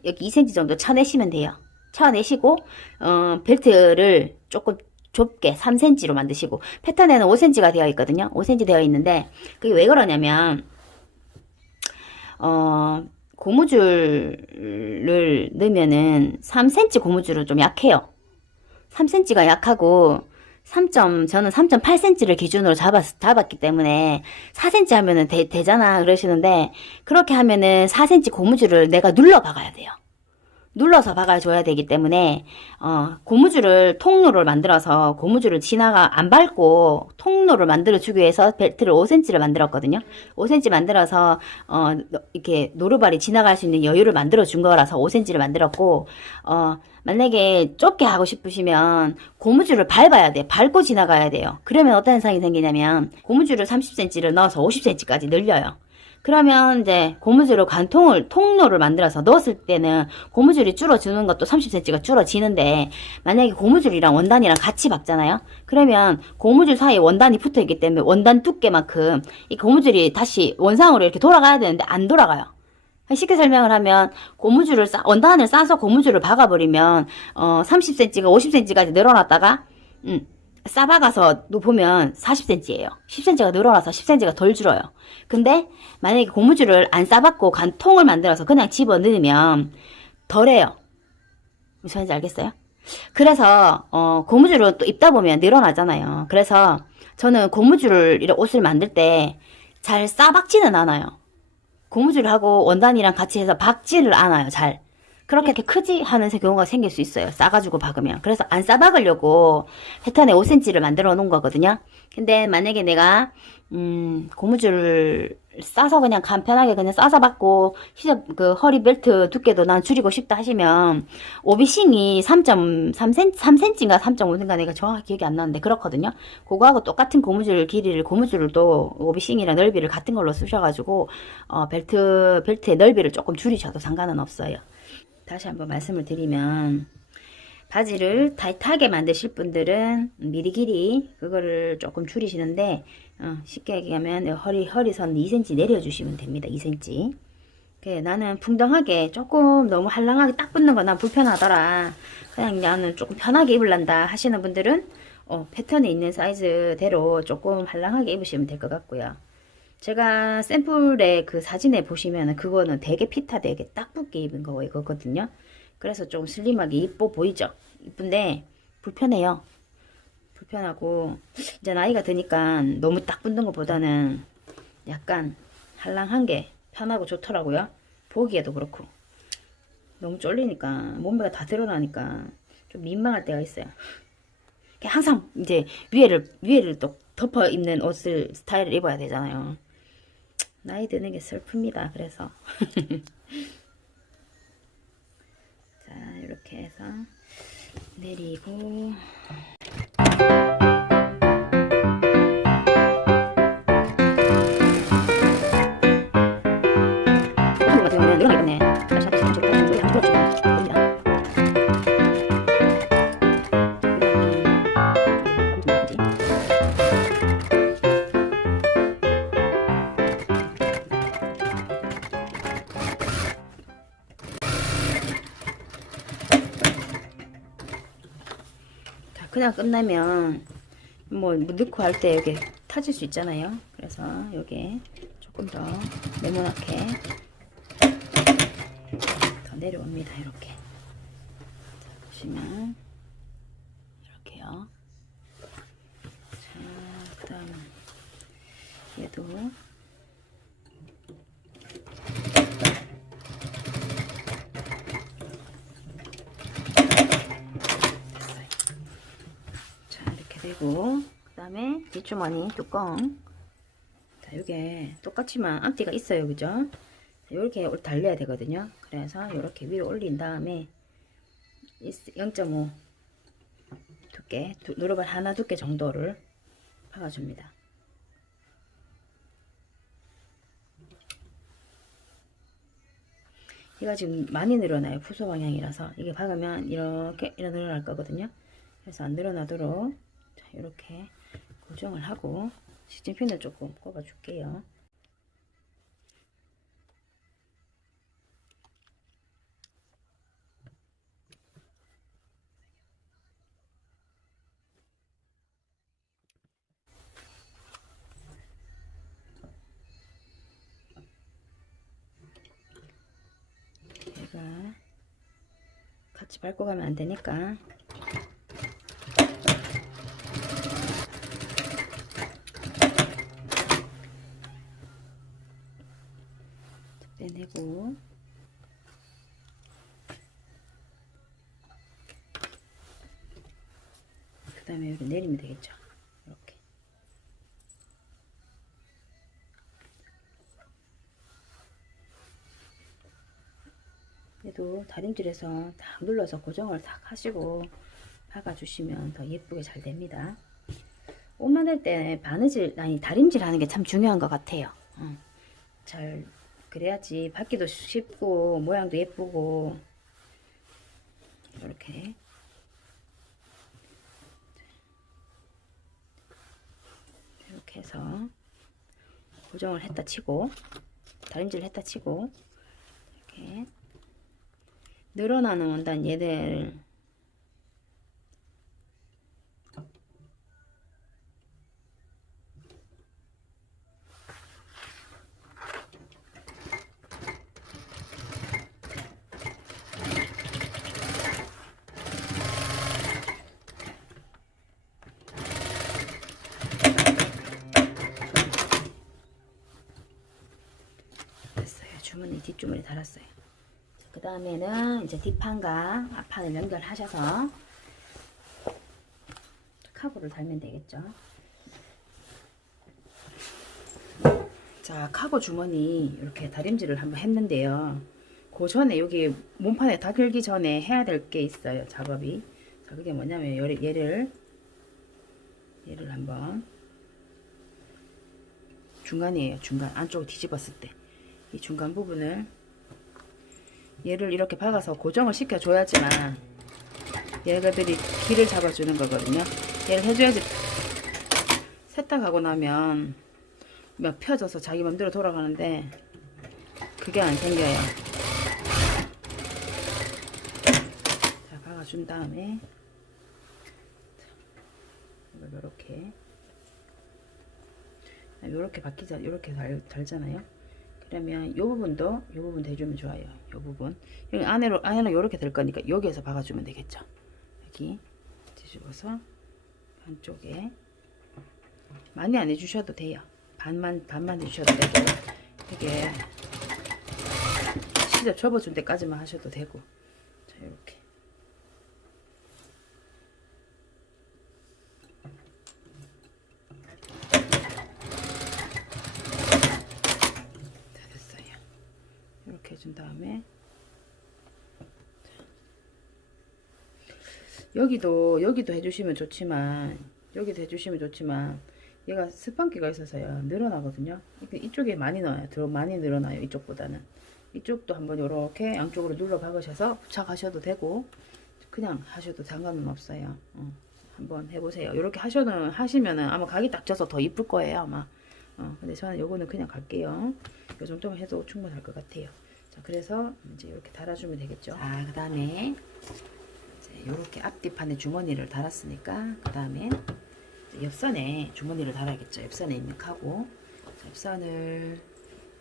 여기 2cm 정도 쳐내시면 돼요. 쳐내시고 벨트를 조금 좁게 3cm로 만드시고, 패턴에는 5cm가 되어 있거든요. 5cm 되어 있는데 그게 왜 그러냐면 고무줄을 넣으면은 3cm 고무줄은 좀 약해요. 3cm가 약하고 저는 3.8cm를 기준으로 잡았기 때문에 4cm 하면은 되잖아 그러시는데, 그렇게 하면은 4cm 고무줄을 내가 눌러 박아야 돼요. 눌러서 박아줘야 되기 때문에 고무줄을 통로를 만들어서 고무줄을 안 밟고 통로를 만들어주기 위해서 벨트를 5cm를 만들었거든요. 5cm 만들어서 이렇게 노루발이 지나갈 수 있는 여유를 만들어준 거라서 5cm를 만들었고, 만약에 좁게 하고 싶으시면 고무줄을 밟아야 돼. 밟고 지나가야 돼요. 그러면 어떤 현상이 생기냐면 고무줄을 30cm를 넣어서 50cm까지 늘려요. 그러면 이제 고무줄을 통로를 만들어서 넣었을 때는 고무줄이 줄어주는 것도 30cm가 줄어지는데, 만약에 고무줄이랑 원단이랑 같이 박잖아요? 그러면 고무줄 사이에 원단이 붙어 있기 때문에 원단 두께만큼 이 고무줄이 다시 원상으로 이렇게 돌아가야 되는데 안 돌아가요. 쉽게 설명을 하면 원단을 싸서 고무줄을 박아버리면 30cm가 50cm까지 늘어났다가 싸박아서 보면 40cm예요. 10cm가 늘어나서 10cm가 덜 줄어요. 근데 만약에 고무줄을 안 싸박고 간통을 만들어서 그냥 집어 넣으면 덜해요. 무슨 말인지 알겠어요? 그래서 고무줄을 또 입다 보면 늘어나잖아요. 그래서 저는 이런 옷을 만들 때 잘 싸박지는 않아요. 고무줄하고 원단이랑 같이 해서 박지를 않아요. 잘. 그렇게 크지 하는 경우가 생길 수 있어요. 싸가지고 박으면. 그래서 안 싸박으려고 패턴에 5cm를 만들어 놓은 거거든요. 근데 만약에 내가 고무줄을 싸서 그냥 간편하게 그냥 싸서 박고 그 허리 벨트 두께도 난 줄이고 싶다 하시면, 오비싱이 3cm인가 3.5cm인가 내가 정확히 기억이 안 나는데 그렇거든요. 그거하고 똑같은 고무줄을 또 오비싱이랑 넓이를 같은 걸로 쓰셔가지고 벨트의 넓이를 조금 줄이셔도 상관은 없어요. 다시 한번 말씀을 드리면, 바지를 타이트하게 만드실 분들은 미리 길이 그거를 조금 줄이시는데, 쉽게 얘기하면 허리선 2cm 내려주시면 됩니다. 2cm. 나는 풍덩하게 조금 너무 한량하게 딱 붙는 거 난 불편하더라, 그냥 나는 조금 편하게 입을란다 하시는 분들은 패턴에 있는 사이즈대로 조금 한량하게 입으시면 될 것 같고요. 제가 샘플에 그 사진에 보시면 그거는 되게 되게 딱 붙게 입은 거거든요. 그래서 좀 슬림하게 이뻐 보이죠? 이쁜데 불편해요. 불편하고, 이제 나이가 드니까 너무 딱 붙는 것보다는 약간 한량한 게 편하고 좋더라고요. 보기에도 그렇고. 너무 쫄리니까, 몸매가 다 드러나니까 좀 민망할 때가 있어요. 항상 이제 위에를 또 덮어 입는 스타일을 입어야 되잖아요. 나이 드는 게 슬픕니다. 그래서 자, 이렇게 해서 내리고, 같은 경우는 이런 거 있네. 다시 안 들어주면 됩니다. 그냥 끝나면 뭐 넣고 할 때 여기 타질 수 있잖아요. 그래서 여기 조금 더 네모나게 더 내려옵니다. 이렇게. 자, 보시면 이렇게요. 자, 그 다음 얘도 그리고 그 다음에 뒷주머니 뚜껑. 자, 이게 똑같지만 앞뒤가 있어요. 그죠? 이렇게 달려야 되거든요. 그래서 이렇게 위로 올린 다음에 0.5 두께, 누르발 하나 두께 정도를 박아줍니다. 얘가 지금 많이 늘어나요. 부소 방향이라서 이게 박으면 이렇게 늘어날 거거든요. 그래서 안 늘어나도록 자, 이렇게 고정을 하고 시침핀을 조금 꼽아 줄게요. 얘가 같이 밟고 가면 안 되니까 빼내고 그 다음에 여기 내리면 되겠죠. 이렇게 얘도 다림질에서 딱 눌러서 고정을 딱 하시고 박아주시면 더 예쁘게 잘 됩니다. 옷 만들 때 바느질 아니 다림질 하는 게 참 중요한 것 같아요. 잘 그래야지 받기도 쉽고 모양도 예쁘고. 이렇게 이렇게 해서 고정을 했다 치고 다림질을 했다 치고 이렇게 늘어나는 원단 얘들 주머니 뒷주머니 달았어요. 그 다음에는 이제 뒷판과 앞판을 연결하셔서 카고를 달면 되겠죠. 자, 카고 주머니 이렇게 다림질을 한번 했는데요. 그 전에 여기 몸판에 다 걸기 전에 해야 될 게 있어요. 작업이. 자, 그게 뭐냐면 얘를 한번 중간이에요. 중간 안쪽으로 뒤집었을 때 이 중간 부분을 얘를 이렇게 박아서 고정을 시켜 줘야지만 얘가들이 길을 잡아주는 거거든요. 얘를 해줘야지 세탁하고 나면 막 펴져서 자기 맘대로 돌아가는데 그게 안 생겨요. 자, 박아준 다음에 이렇게 박히자 이렇게 달잖아요. 그러면 이 부분도 해주면 좋아요. 이 부분 여기 안에는 이렇게 될 거니까 여기에서 박아주면 되겠죠. 여기 뒤집어서 반쪽에 많이 안 해주셔도 돼요. 반만 해주셔도 되고 이게 시접 접어준 데까지만 하셔도 되고. 자, 이렇게 해준 다음에 여기도 해주시면 좋지만 얘가 스판기가 있어서요 늘어나거든요. 이쪽에 많이 넣어요. 더 많이 늘어나요. 이쪽보다는. 이쪽도 한번 이렇게 양쪽으로 눌러 박으셔서 부착하셔도 되고 그냥 하셔도 상관은 없어요. 한번 해보세요. 이렇게 하시면은 아마 각이 딱 져서 더 이쁠 거예요 아마. 근데 저는 요거는 그냥 갈게요. 요 정도만 해도 충분할 것 같아요. 자, 그래서 이제 이렇게 달아주면 되겠죠. 자, 그 다음에 이제 이렇게 앞뒤판에 주머니를 달았으니까 그 다음에 옆선에 주머니를 달아야겠죠. 옆선에 입력하고 옆선을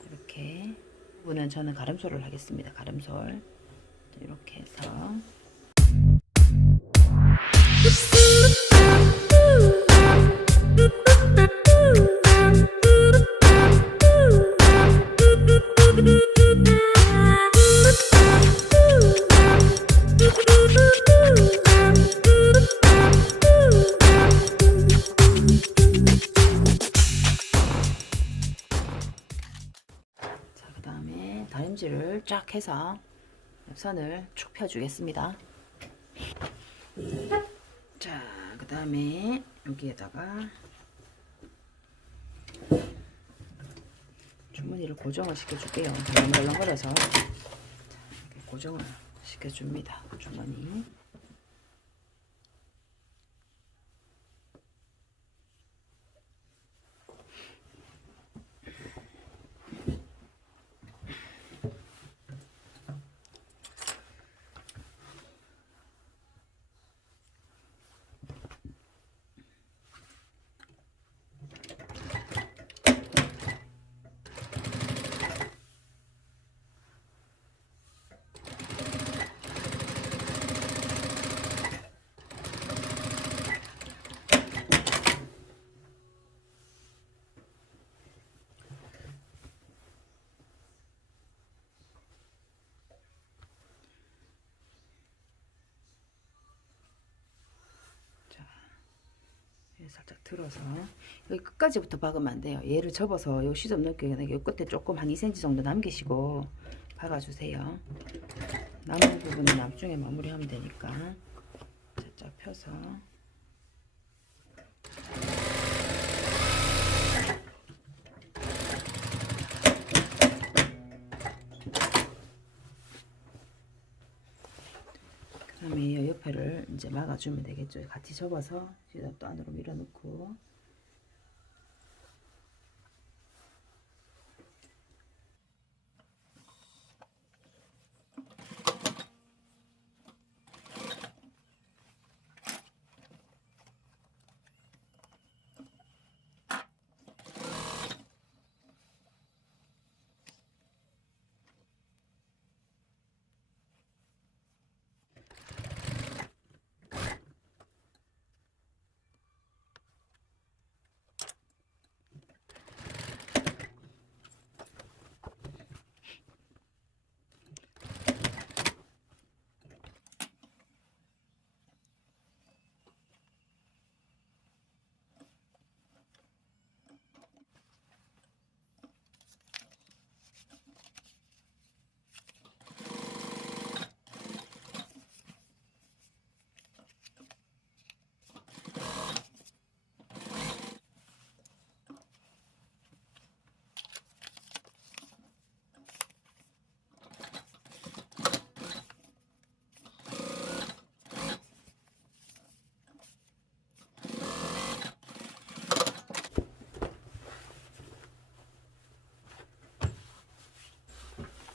이렇게 부분은 저는 가름솔을 하겠습니다. 가름솔 이렇게 해서 그 다음에 다림질을 쫙 해서 옆선을 쭉 펴주겠습니다. 자, 그 다음에 여기에다가 주머니를 고정을 시켜줄게요. 덜렁덜렁거려서 이렇게 고정을 시켜줍니다. 주머니. 살짝 들어서 여기 끝까지부터 박으면 안 돼요. 얘를 접어서 요 시접 넓게 요 끝에 조금 한 2cm 정도 남기시고 박아주세요. 남은 부분은 나중에 마무리하면 되니까 살짝 펴서 그 다음에 옆에를 이제 막아주면 되겠죠. 같이 접어서 시접도 안으로 밀어넣고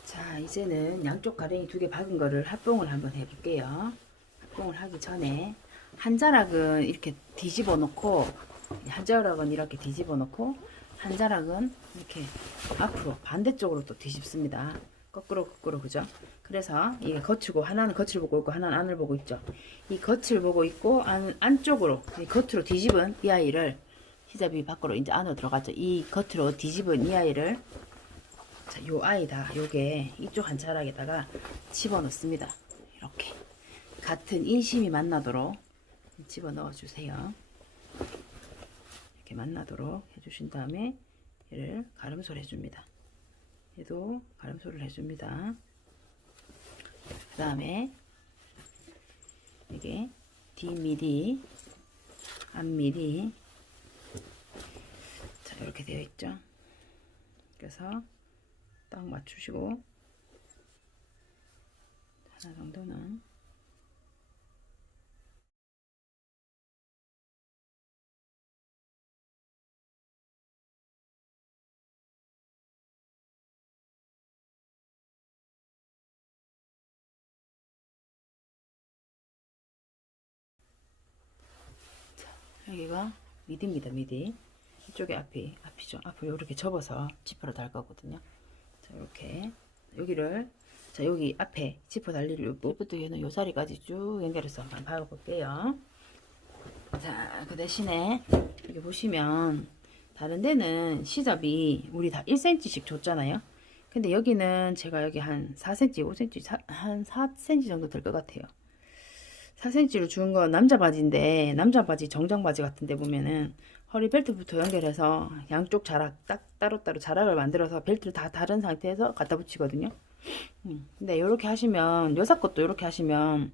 자, 이제는 양쪽 가랭이 2개 박은 거를 합봉을 한번 해볼게요. 합봉을 하기 전에 한 자락은 이렇게 뒤집어 놓고 한 자락은 이렇게 뒤집어 놓고 한 자락은 이렇게 앞으로 반대쪽으로 또 뒤집습니다. 거꾸로 거꾸로 그죠? 그래서 이게 겉이고 하나는 겉을 보고 있고 하나는 안을 보고 있죠. 이 겉을 보고 있고 안쪽으로 이 겉으로 뒤집은 이 아이를 시접이 밖으로 이제 안으로 들어갔죠. 이 겉으로 뒤집은 이 아이를 자, 요 아이다. 요게 이쪽 한 자락에다가 집어넣습니다. 이렇게 같은 인심이 만나도록 집어넣어 주세요. 이렇게 만나도록 해주신 다음에 얘를 가름솔 해줍니다. 얘도 가름솔을 해줍니다. 그 다음에 이게 뒷미디, 앞미디 자 이렇게 되어 있죠. 그래서 딱 맞추시고 하나 정도는 여기가 미디입니다. 미디. 이쪽에 앞이죠. 앞을 이렇게 접어서 지퍼로 달 거거든요. 자, 이렇게 여기를, 자, 여기 앞에 지퍼 달리려고 부터 얘는 요 자리까지 쭉 연결해서 한번 박아볼게요. 자, 그 대신에 여기 보시면 다른 데는 시접이 우리 다 1cm씩 줬잖아요. 근데 여기는 제가 여기 한 4cm, 5cm, 한 4cm 정도 될 것 같아요. 4cm로 준 건 남자 바지인데, 남자 바지 정장 바지 같은 데 보면은 허리 벨트부터 연결해서 양쪽 자락 딱 따로따로 자락을 만들어서 벨트를 다 다른 상태에서 갖다 붙이거든요. 근데 이렇게 하시면, 여자 것도 이렇게 하시면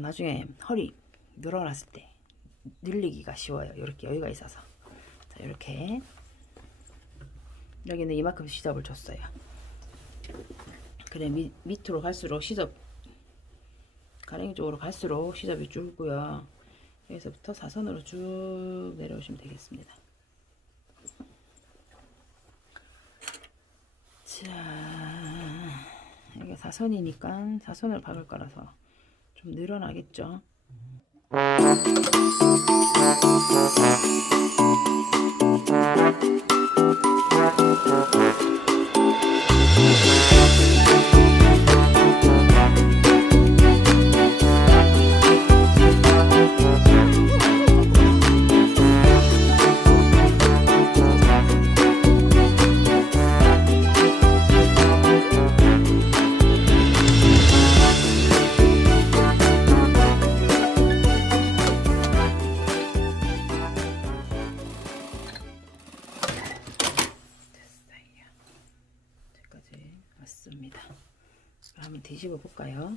나중에 허리 늘어났을 때 늘리기가 쉬워요. 이렇게 여유가 있어서. 자, 이렇게 여기는 이만큼 시접을 줬어요. 그래, 밑으로 갈수록 시접, 가랭이 쪽으로 갈수록 시접이 줄고요. 여기서부터 사선으로 쭉 내려오시면 되겠습니다. 자, 이게 사선이니까 사선을 박을 거라서 좀 늘어나겠죠. 맞습니다. 한번 뒤집어 볼까요?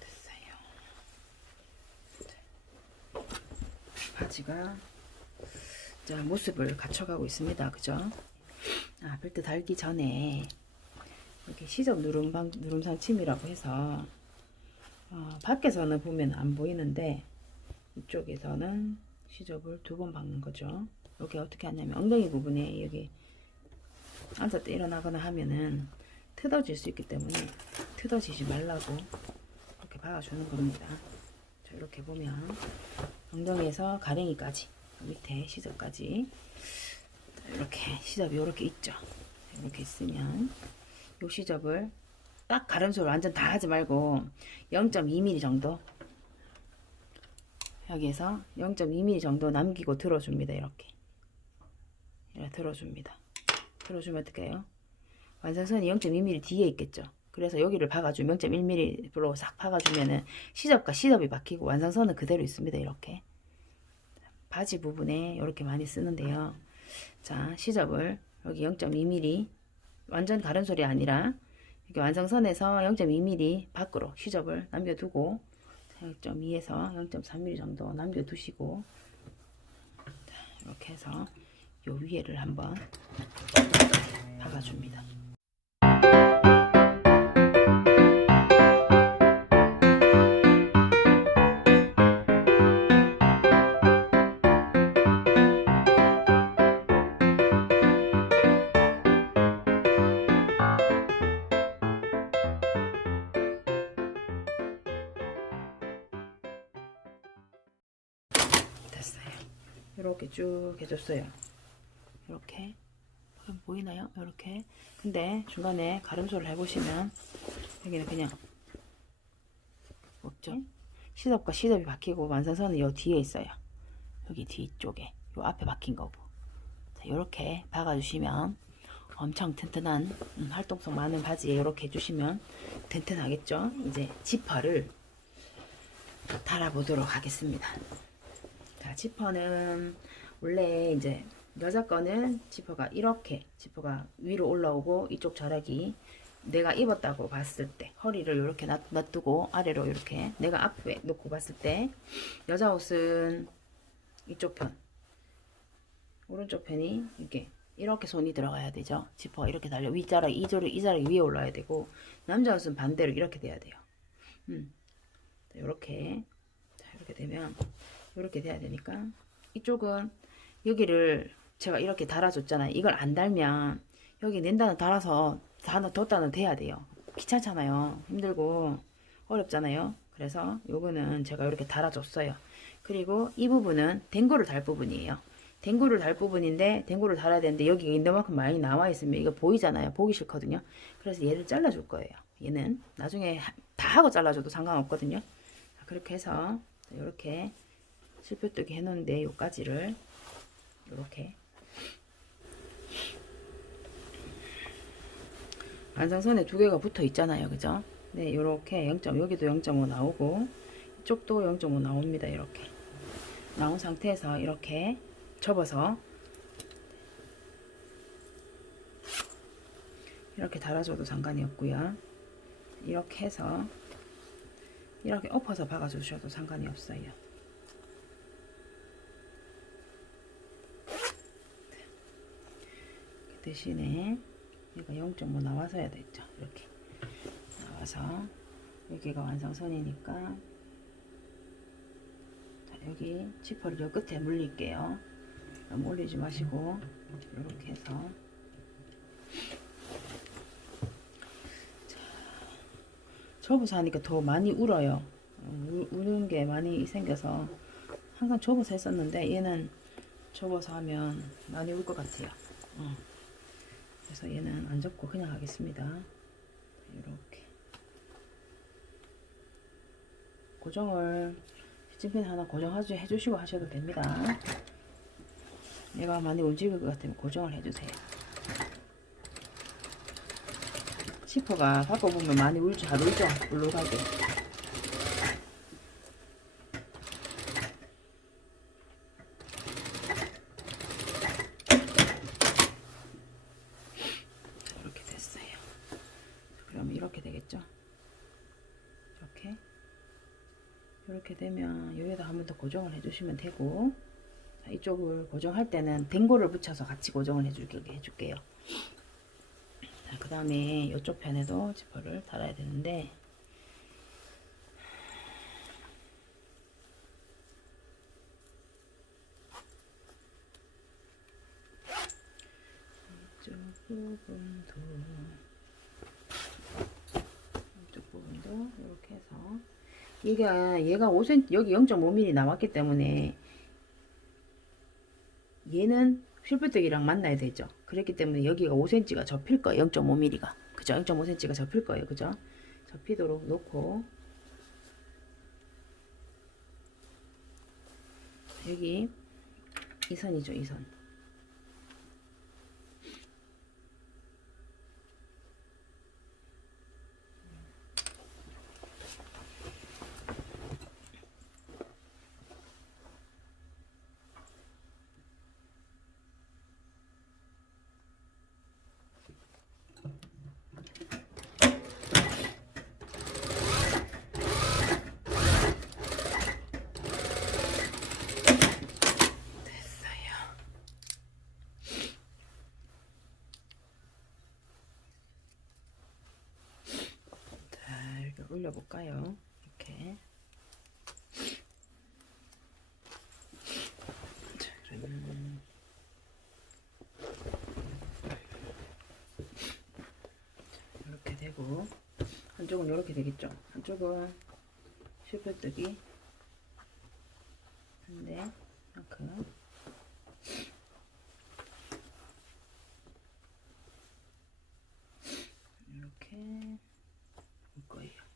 됐어요. 바지가 자, 모습을 갖춰가고 있습니다. 그죠? 벨트 달기 전에 이렇게 시접 누름상 침이라고 해서 밖에서는 보면 안 보이는데 이쪽에서는 시접을 2번 박는 거죠. 여기 어떻게 하냐면 엉덩이 부분에 여기 앉았다 일어나거나 하면은 트어질 수 있기 때문에 트어지지 말라고 이렇게 박아주는 겁니다. 자, 이렇게 보면 엉덩이에서 가랭이까지 밑에 시접까지 이렇게 시접이 이렇게 있죠. 이렇게 있으면 이 시접을 딱 가름소를 완전 다 하지 말고 0.2mm 정도, 여기에서 0.2mm 정도 남기고 들어줍니다. 이렇게 들어줍니다. 들어주면 어떻게 해요? 완성선이 0.2mm 뒤에 있겠죠. 그래서 여기를 박아주면 0.1mm로 싹 박아주면은 시접과 시접이 박히고 완성선은 그대로 있습니다. 이렇게 바지 부분에 이렇게 많이 쓰는데요. 자, 시접을 여기 0.2mm 완전 가름솔이 아니라 이렇게 완성선에서 0.2mm 밖으로 시접을 남겨두고 0.2에서 0.3mm 정도 남겨두시고, 이렇게 해서 요 위에를 한번 박아줍니다. 됐어요. 이렇게 쭉 해줬어요. 이렇게 보이나요? 이렇게. 근데 중간에 가름소를 해보시면 여기는 그냥 없죠. 시접과 시접이 박히고 완성선은 요 뒤에 있어요. 여기 뒤쪽에 요 앞에 박힌 거고. 자, 이렇게 박아주시면 엄청 튼튼한 활동성 많은 바지에 이렇게 해주시면 튼튼하겠죠. 이제 지퍼를 달아보도록 하겠습니다. 자, 지퍼는 원래 이제 여자 거는 지퍼가 이렇게 지퍼가 위로 올라오고 이쪽 자락이 내가 입었다고 봤을 때 허리를 이렇게 놔두고 아래로 이렇게 내가 앞에 놓고 봤을 때, 여자 옷은 이쪽 편 오른쪽 편이 이렇게 손이 들어가야 되죠. 지퍼가 이렇게 달려 윗자락 이 자락이 위에 올라야 되고, 남자 옷은 반대로 이렇게 돼야 돼요. 이렇게 이렇게 되면 이렇게 돼야 되니까, 이쪽은 여기를 제가 이렇게 달아줬잖아요. 이걸 안 달면 여기 낸다는 달아서 뒀다는 돼야 돼요. 귀찮잖아요. 힘들고 어렵잖아요. 그래서 요거는 제가 이렇게 달아줬어요. 그리고 이 부분은 댕구를 달 부분이에요. 댕구를 달 부분인데 댕구를 달아야 되는데 여기 이만큼 많이 나와 있으면 이거 보이잖아요. 보기 싫거든요. 그래서 얘를 잘라줄 거예요. 얘는 나중에 다 하고 잘라줘도 상관없거든요. 그렇게 해서 이렇게 실표뜨기 해놓은데 요까지를 이렇게 완성선에 두 개가 붙어 있잖아요. 그죠? 네, 요렇게 0. 여기도 0.5 나오고 이쪽도 0.5 나옵니다. 이렇게 나온 상태에서 이렇게 접어서 이렇게 달아줘도 상관이 없고요. 이렇게 해서 이렇게 엎어서 박아주셔도 상관이 없어요. 그 대신에 얘가 0.5 나와서 해야 되죠. 이렇게 나와서 여기가 완성선이니까 자, 여기 지퍼를 요 끝에 물릴게요. 너무 올리지 마시고 이렇게 해서 접어서 하니까 더 많이 울어요. 우는 게 많이 생겨서 항상 접어서 했었는데 얘는 접어서 하면 많이 울 것 같아요. 그래서 얘는 안 접고 그냥 하겠습니다. 이렇게 고정을 시침핀 하나 해주시고 하셔도 됩니다. 얘가 많이 움직일 것 같으면 고정을 해주세요. 지퍼가 바꿔보면 많이 울죠. 잘 울죠. 울룩하게. 이렇게 됐어요. 그럼 이렇게 되겠죠. 이렇게 되면 여기다 한 번 더 고정을 해주시면 되고, 자, 이쪽을 고정할 때는 댕고를 붙여서 같이 고정을 해줄게요. 그 다음에 이쪽 편에도 지퍼를 달아야 되는데, 이쪽 부분도 이렇게 해서 얘가 5cm, 여기 0.5mm 나왔기 때문에 얘는 실표뜨기랑 만나야 되죠. 그랬기 때문에 여기가 5cm가 접힐 거예요. 0.5mm가. 그죠? 0.5cm가 접힐 거예요. 그죠? 접히도록 놓고, 여기 이 선이죠. 이 선. 올려볼까요? 이렇게. 자, 그러면 이렇게 되고, 한쪽은 이렇게 되겠죠. 한쪽은 실표뜨기 한데 이만큼 이렇게 올 거예요.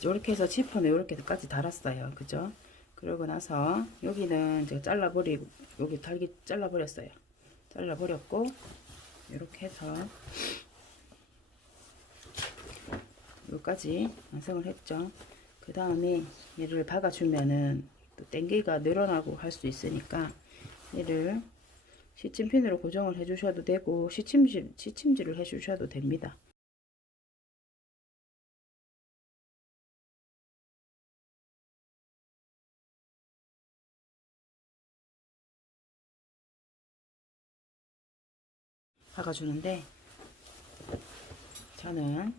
이렇게 해서 지퍼는 이렇게까지 달았어요. 그죠? 그러고 나서 여기는 제가 잘라버리고, 여기 달기 잘라버렸어요. 잘라버렸고, 이렇게 해서 여기까지 완성을 했죠. 그 다음에 얘를 박아주면은 또 땡기가 늘어나고 할 수 있으니까 얘를 시침핀으로 고정을 해주셔도 되고, 시침질을 해주셔도 됩니다. 박아주는데, 저는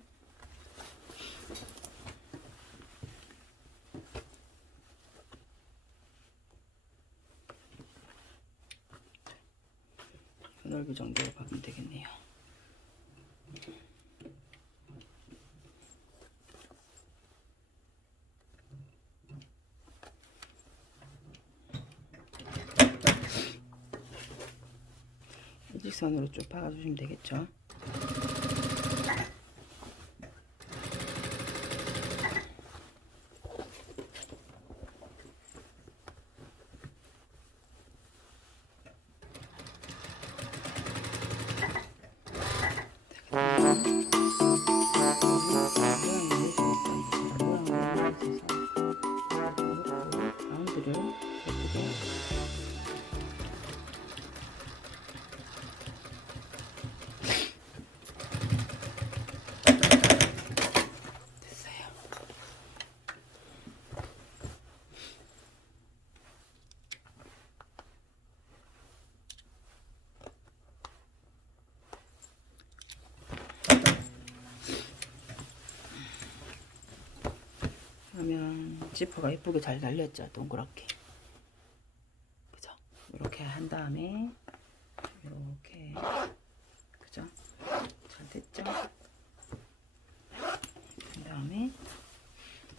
이 정도로 박으면 되겠네요. 일직선으로 쭉 박아주시면 되겠죠. 가운데를 예쁘게 됐어요. 그러면 지퍼가 예쁘게 잘 달렸죠. 동그랗게. 그죠? 이렇게 한 다음에 이렇게 그죠? 잘 됐죠? 그 다음에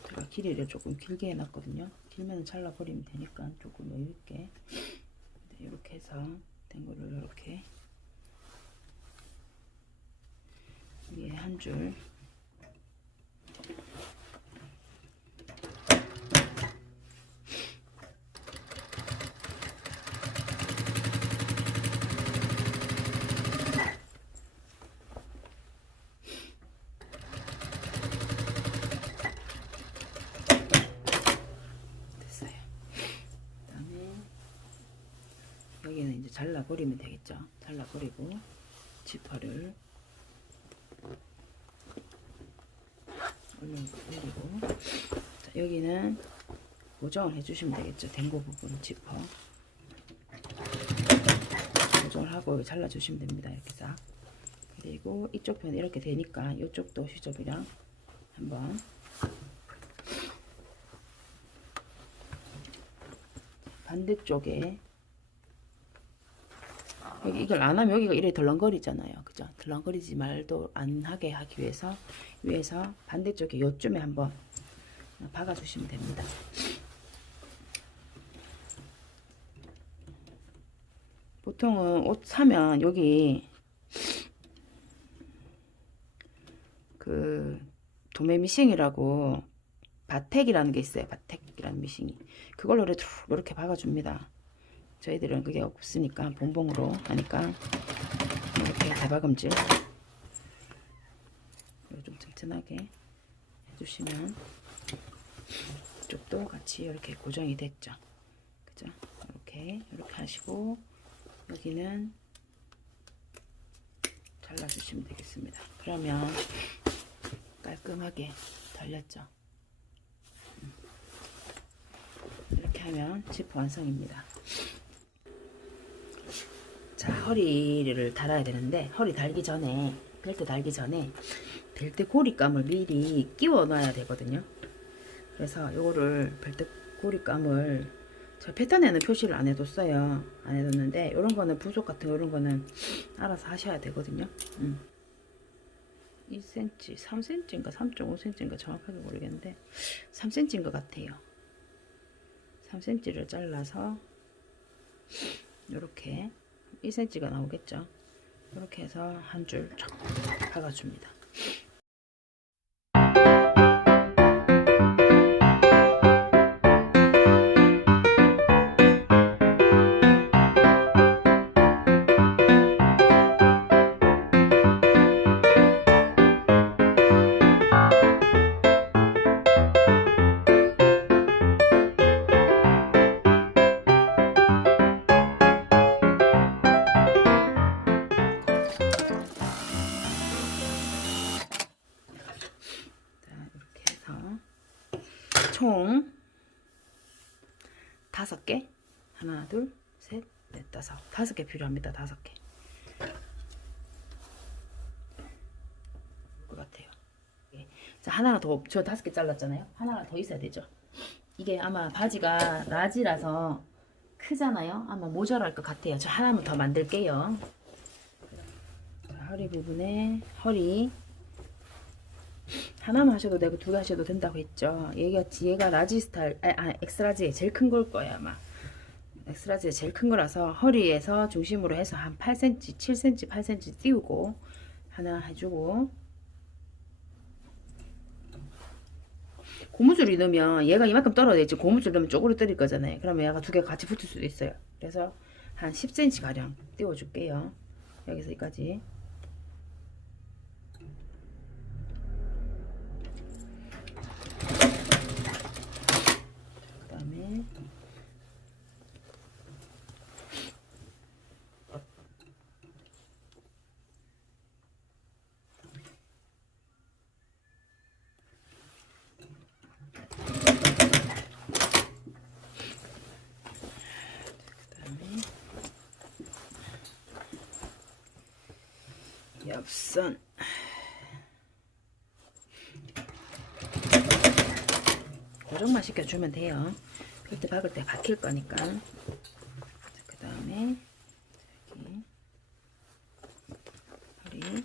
제가 길이를 조금 길게 해놨거든요. 길면 잘라버리면 되니까 조금 여유있게 이렇게 해서 된 거를 이렇게 위에 한 줄 여기는 이제 잘라버리면 되겠죠. 잘라버리고 지퍼를 올리고 자, 여기는 고정을 해주시면 되겠죠. 댕고 부분 지퍼 고정을 하고 잘라주시면 됩니다. 이렇게 싹. 그리고 이쪽 편 이렇게 되니까 이쪽도 휴접이랑 한번 반대쪽에 여기 이걸 안 하면 여기가 이렇게 덜렁거리잖아요. 그죠? 덜렁거리지 말도 안 하게 하기 위해서 위에서 반대쪽에 요쯤에 한번 박아주시면 됩니다. 보통은 옷 사면 여기 그 도매 미싱이라고 바텍이라는 게 있어요. 바텍이라는 미싱이 그걸로 이렇게 박아줍니다. 저희들은 그게 없으니까 봉봉으로 하니까 이렇게 대박음질 좀 튼튼하게 해주시면 이쪽도 같이 이렇게 고정이 됐죠. 그죠? 이렇게 하시고 여기는 잘라주시면 되겠습니다. 그러면 깔끔하게 달렸죠. 이렇게 하면 지퍼 완성입니다. 자, 허리를 달아야 되는데 허리 달기 전에 벨트 달기 전에 벨트 고리감을 미리 끼워 놔야 되거든요. 그래서 요거를 벨트 고리감을 저 패턴에는 표시를 안 해뒀어요. 안 해뒀는데 이런 거는 부속 같은 이런 거는 알아서 하셔야 되거든요. 2cm, 3cm인가 3.5cm인가 정확하게 모르겠는데 3cm인 것 같아요. 3cm를 잘라서 이렇게 2cm가 나오겠죠. 이렇게 해서 한 줄 쫙 박아줍니다. 총 5개 하나 둘 셋 넷 다섯 5개 필요합니다. 5개 것 같아요. 자, 하나가 더, 저 5개 잘랐잖아요. 하나가 더 있어야 되죠. 이게 아마 바지가 라지라서 크잖아요. 아마 모자랄 것 같아요. 저 하나만 더 만들게요. 허리 부분에 허리 하나만 하셔도 되고 두 개 하셔도 된다고 했죠. 얘가 라지 스타일, 엑스라지에 제일 큰 걸 거예요 아마. 엑스라지에 제일 큰 거라서 허리에서 중심으로 해서 한 8cm, 7cm, 8cm 띄우고 하나 해주고, 고무줄이 넣으면 얘가 이만큼 떨어져 있지, 고무줄 넣으면 쪼그려 떨릴 거잖아요. 그러면 얘가 두 개가 같이 붙을 수도 있어요. 그래서 한 10cm 가량 띄워 줄게요. 여기서 여기까지. 그 다음에 옆선 고정만 시켜주면 돼요. 벨트 박을 때 박힐 거니까. 그 다음에 여기 허리,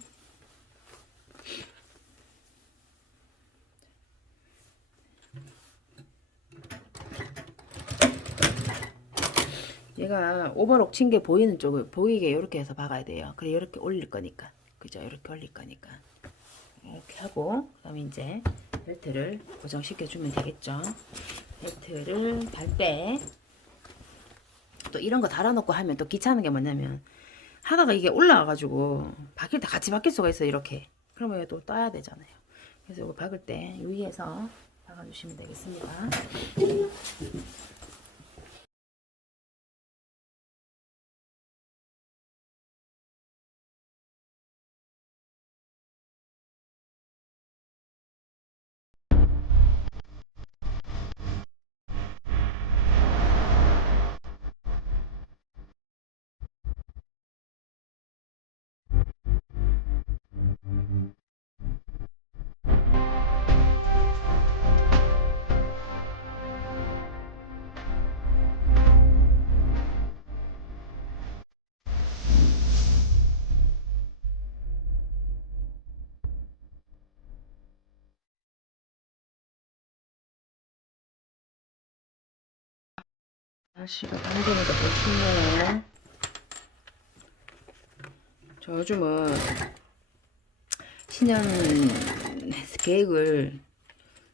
얘가 오버록 친 게 보이는 쪽을 보이게 이렇게 해서 박아야 돼요. 그래 이렇게 올릴 거니까, 그죠? 이렇게 올릴 거니까 이렇게 하고, 그다음에 이제 벨트를 고정시켜 주면 되겠죠. 벨트를 달 때 또 이런 거 달아놓고 하면 또 귀찮은 게 뭐냐면, 하다가 이게 올라와가지고 박힐 때 같이 박힐 수가 있어요. 이렇게. 그러면 또 떠야 되잖아요. 그래서 이거 박을 때 유의해서 박아주시면 되겠습니다. 날씨가 당기니까 더 춥네요. 저 요즘은 신년 계획을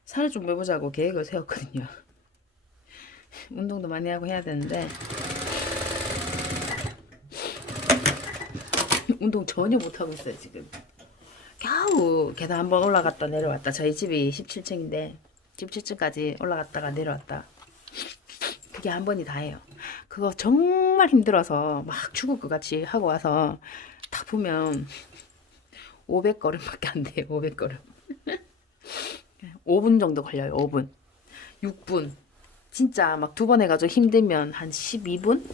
살을 좀 빼보자고 계획을 세웠거든요. 운동도 많이 하고 해야 되는데 운동 전혀 못하고 있어요 지금. 겨우 계단 한번 올라갔다 내려왔다. 저희 집이 17층인데 17층까지 올라갔다가 내려왔다. 그게 한 번이 다예요. 그거 정말 힘들어서 막 죽을 것 같이 하고 와서 딱 보면 500걸음밖에 안 돼요. 500걸음. 5분 정도 걸려요. 5분. 6분. 진짜 막 두 번 해가지고 힘들면 한 12분?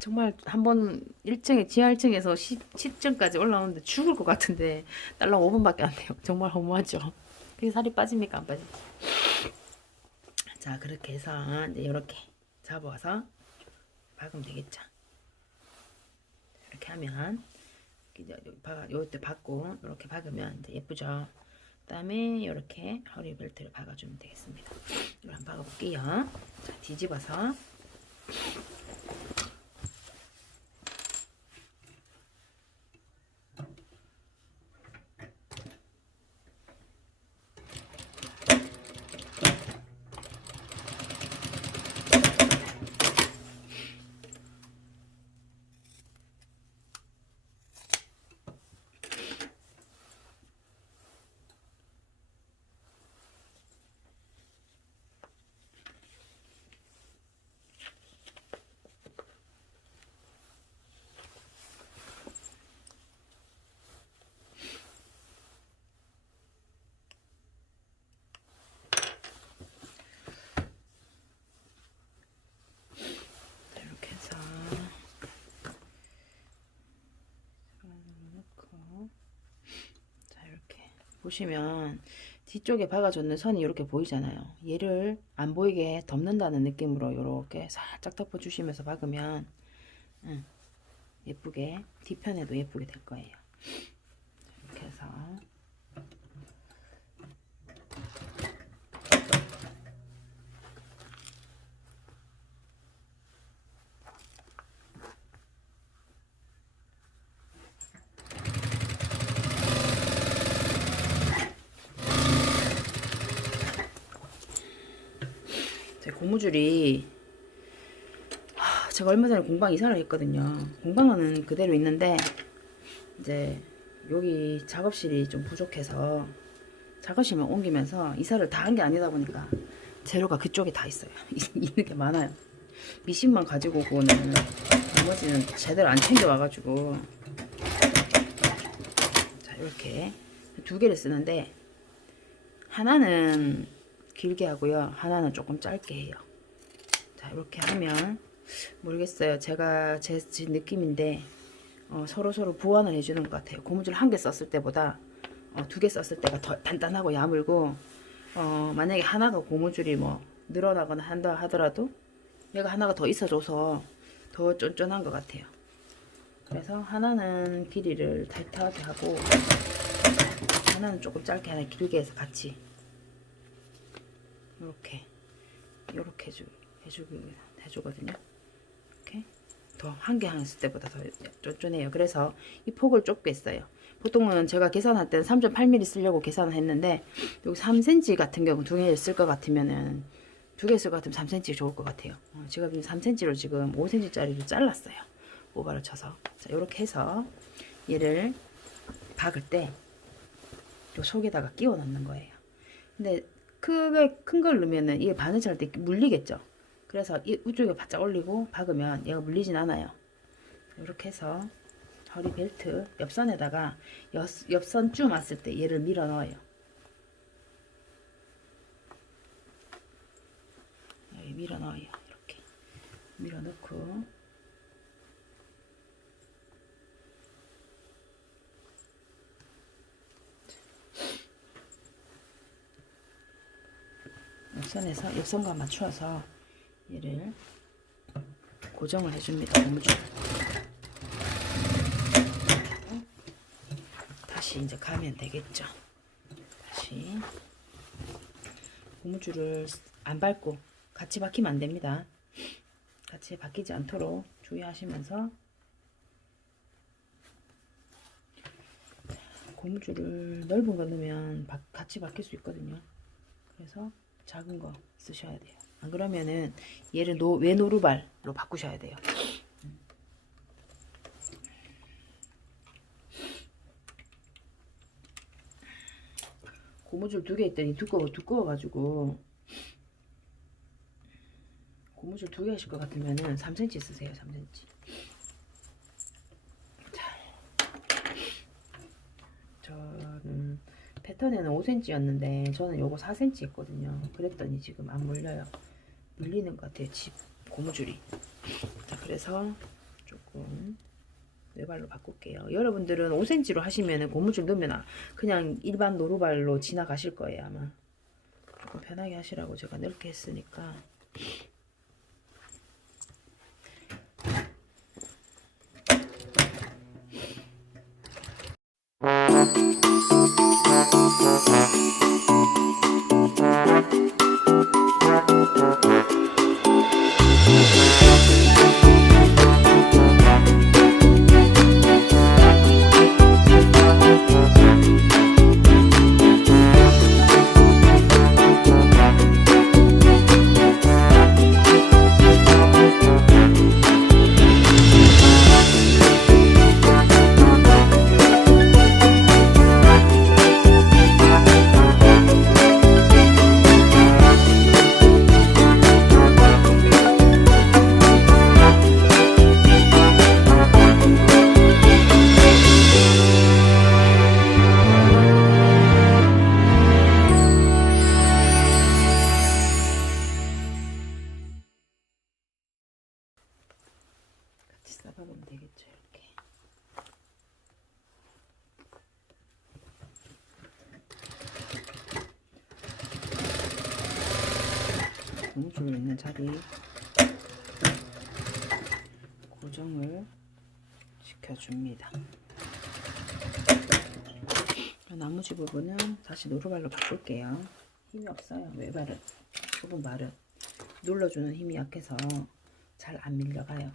정말 한 번 1층에 지하 1층에서 10층까지 올라오는데 죽을 것 같은데 딸랑 5분밖에 안 돼요. 정말 허무하죠. 그게 살이 빠집니까 안 빠집니까? 자, 그렇게 해서 이제 이렇게 잡아서 박으면 되겠죠. 이렇게 하면 요때 박고 이렇게 박으면 이제 예쁘죠. 그다음에 이렇게 허리 벨트를 박아주면 되겠습니다. 이걸 한번 박아볼게요. 자, 뒤집어서 이렇게 해서 넣고, 자 이렇게 보시면 뒤쪽에 박아줬는 선이 이렇게 보이잖아요. 얘를 안 보이게 덮는다는 느낌으로 이렇게 살짝 덮어주시면서 박으면 예쁘게 뒤편에도 예쁘게 될 거예요. 이렇게 해서 제 고무줄이 제가 얼마 전에 공방 이사를 했거든요. 공방은 그대로 있는데 이제 여기 작업실이 좀 부족해서 작업실만 옮기면서 이사를 다 한 게 아니다 보니까 재료가 그쪽에 다 있어요. 있는 게 많아요. 미신만 가지고 오고는 나머지는 제대로 안 챙겨 와가지고 자 이렇게 두 개를 쓰는데 하나는 길게 하고요. 하나는 조금 짧게 해요. 자 이렇게 하면 모르겠어요. 제가 제 느낌인데 서로 보완을 해주는 것 같아요. 고무줄 한 개 썼을 때보다 두 개 썼을 때가 더 단단하고 야물고 만약에 하나 더 고무줄이 뭐 늘어나거나 한다 하더라도 얘가 하나가 더 있어줘서 더 쫀쫀한 것 같아요. 그래서 하나는 길이를 타이트하게 하고 하나는 조금 짧게 하나 길게 해서 같이 이렇게 해주거든요. 이렇게 더 한 개 했을 때보다 더 쫀쫀해요. 그래서 이 폭을 좁게 했어요. 보통은 제가 계산할 때는 3.8mm 쓰려고 계산을 했는데 여기 3cm 같은 경우 두 개 쓸 것 같으면은 두 개 쓸 것 같으면 3cm 좋을 것 같아요. 제가 지금 3cm로 지금 5cm짜리를 잘랐어요. 오바를 쳐서. 자, 이렇게 해서 얘를 박을 때 요 속에다가 끼워 넣는 거예요. 근데 크게 큰 걸 넣으면은 이게 바느질 할 때 물리겠죠. 그래서 이 우쪽에 바짝 올리고 박으면 얘가 물리진 않아요. 이렇게 해서 허리 벨트 옆선에다가 옆선 쭉 왔을 때 얘를 밀어 넣어요. 여기 밀어 넣어요. 이렇게 밀어 넣고 옆선에서 옆선과 맞추어서 얘를 고정을 해줍니다. 고무줄. 다시 이제 가면 되겠죠. 다시 고무줄을 안 밟고 같이 박히면 안 됩니다. 같이 박히지 않도록 주의하시면서 고무줄을 넓은 거 넣으면 같이 박힐 수 있거든요. 그래서 작은 거 쓰셔야 돼요. 안 그러면은 얘를 외노루발로 바꾸셔야 돼요. 고무줄 두 개 있더니 두꺼워가지고 고무줄 두 개 하실 것 같으면은 3cm 쓰세요. 3cm. 자, 저는 패턴에는 5cm였는데 저는 요거 4cm 했거든요. 그랬더니 지금 안 물려요. 물리는 것 같아요. 고무줄이. 자, 그래서 조금 외발로 바꿀게요. 여러분들은 5cm로 하시면은 고무줄 넣으면 그냥 일반 노루발로 지나가실 거예요. 아마 조금 편하게 하시라고 제가 넓게 했으니까. 싸박으면 되겠죠. 이렇게 고무줄 있는 자리 고정을 켜줍니다. 나머지 부분은 다시 노루발로 바꿀게요. 힘이 없어요. 외발은 좁은 발은 눌러주는 힘이 약해서 잘 안 밀려가요.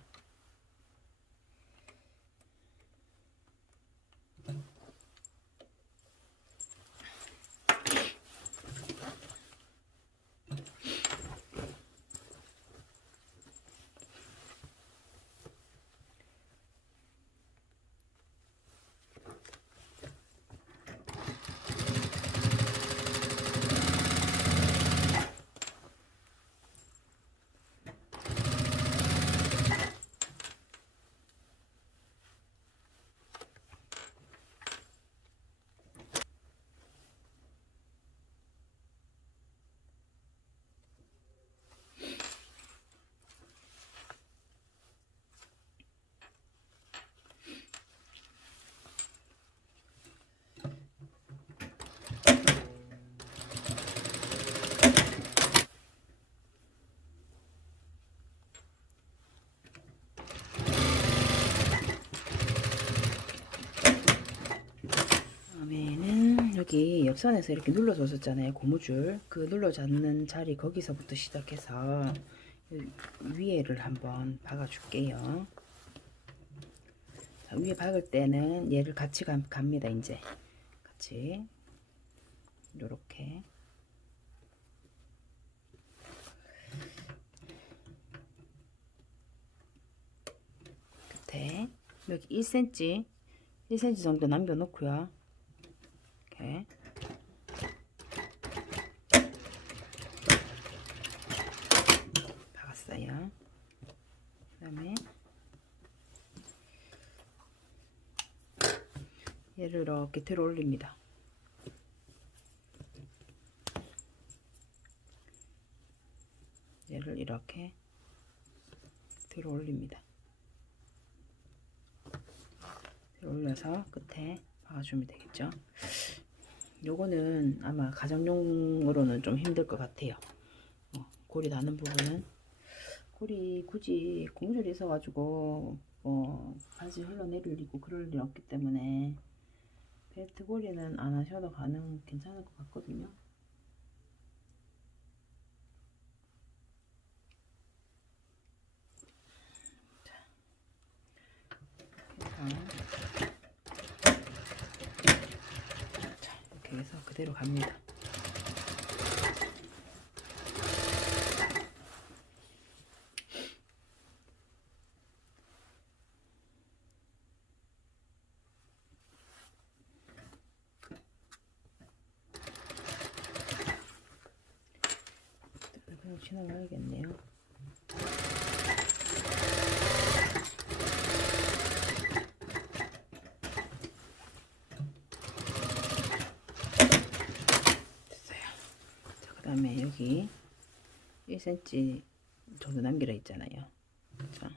다음에는 여기 옆선에서 이렇게 눌러줬었잖아요. 고무줄 그 눌러잡는 자리 거기서부터 시작해서 위에를 한번 박아 줄게요. 자, 위에 박을 때는 얘를 같이 갑니다. 이제 같이 요렇게 끝에 여기 1cm 정도 남겨 놓고요. 이렇게 박았어요. 그 다음에 얘를 이렇게 들어 올립니다. 얘를 이렇게 들어 올립니다. 들어 올려서 끝에 박아주면 되겠죠. 요거는 아마 가정용으로는 좀 힘들 것 같아요. 고리 나는 부분은 고리 굳이 고무줄이 있어가지고 바지 흘러내리고 그럴 일 없기 때문에 벨트 고리는 안 하셔도 괜찮을 것 같거든요. 자, 이렇게 해서 그대로 갑니다. 그냥 지나가야겠네요. 됐어요. 자, 그 다음에 여기 1cm 정도 남기라 했잖아요. 자,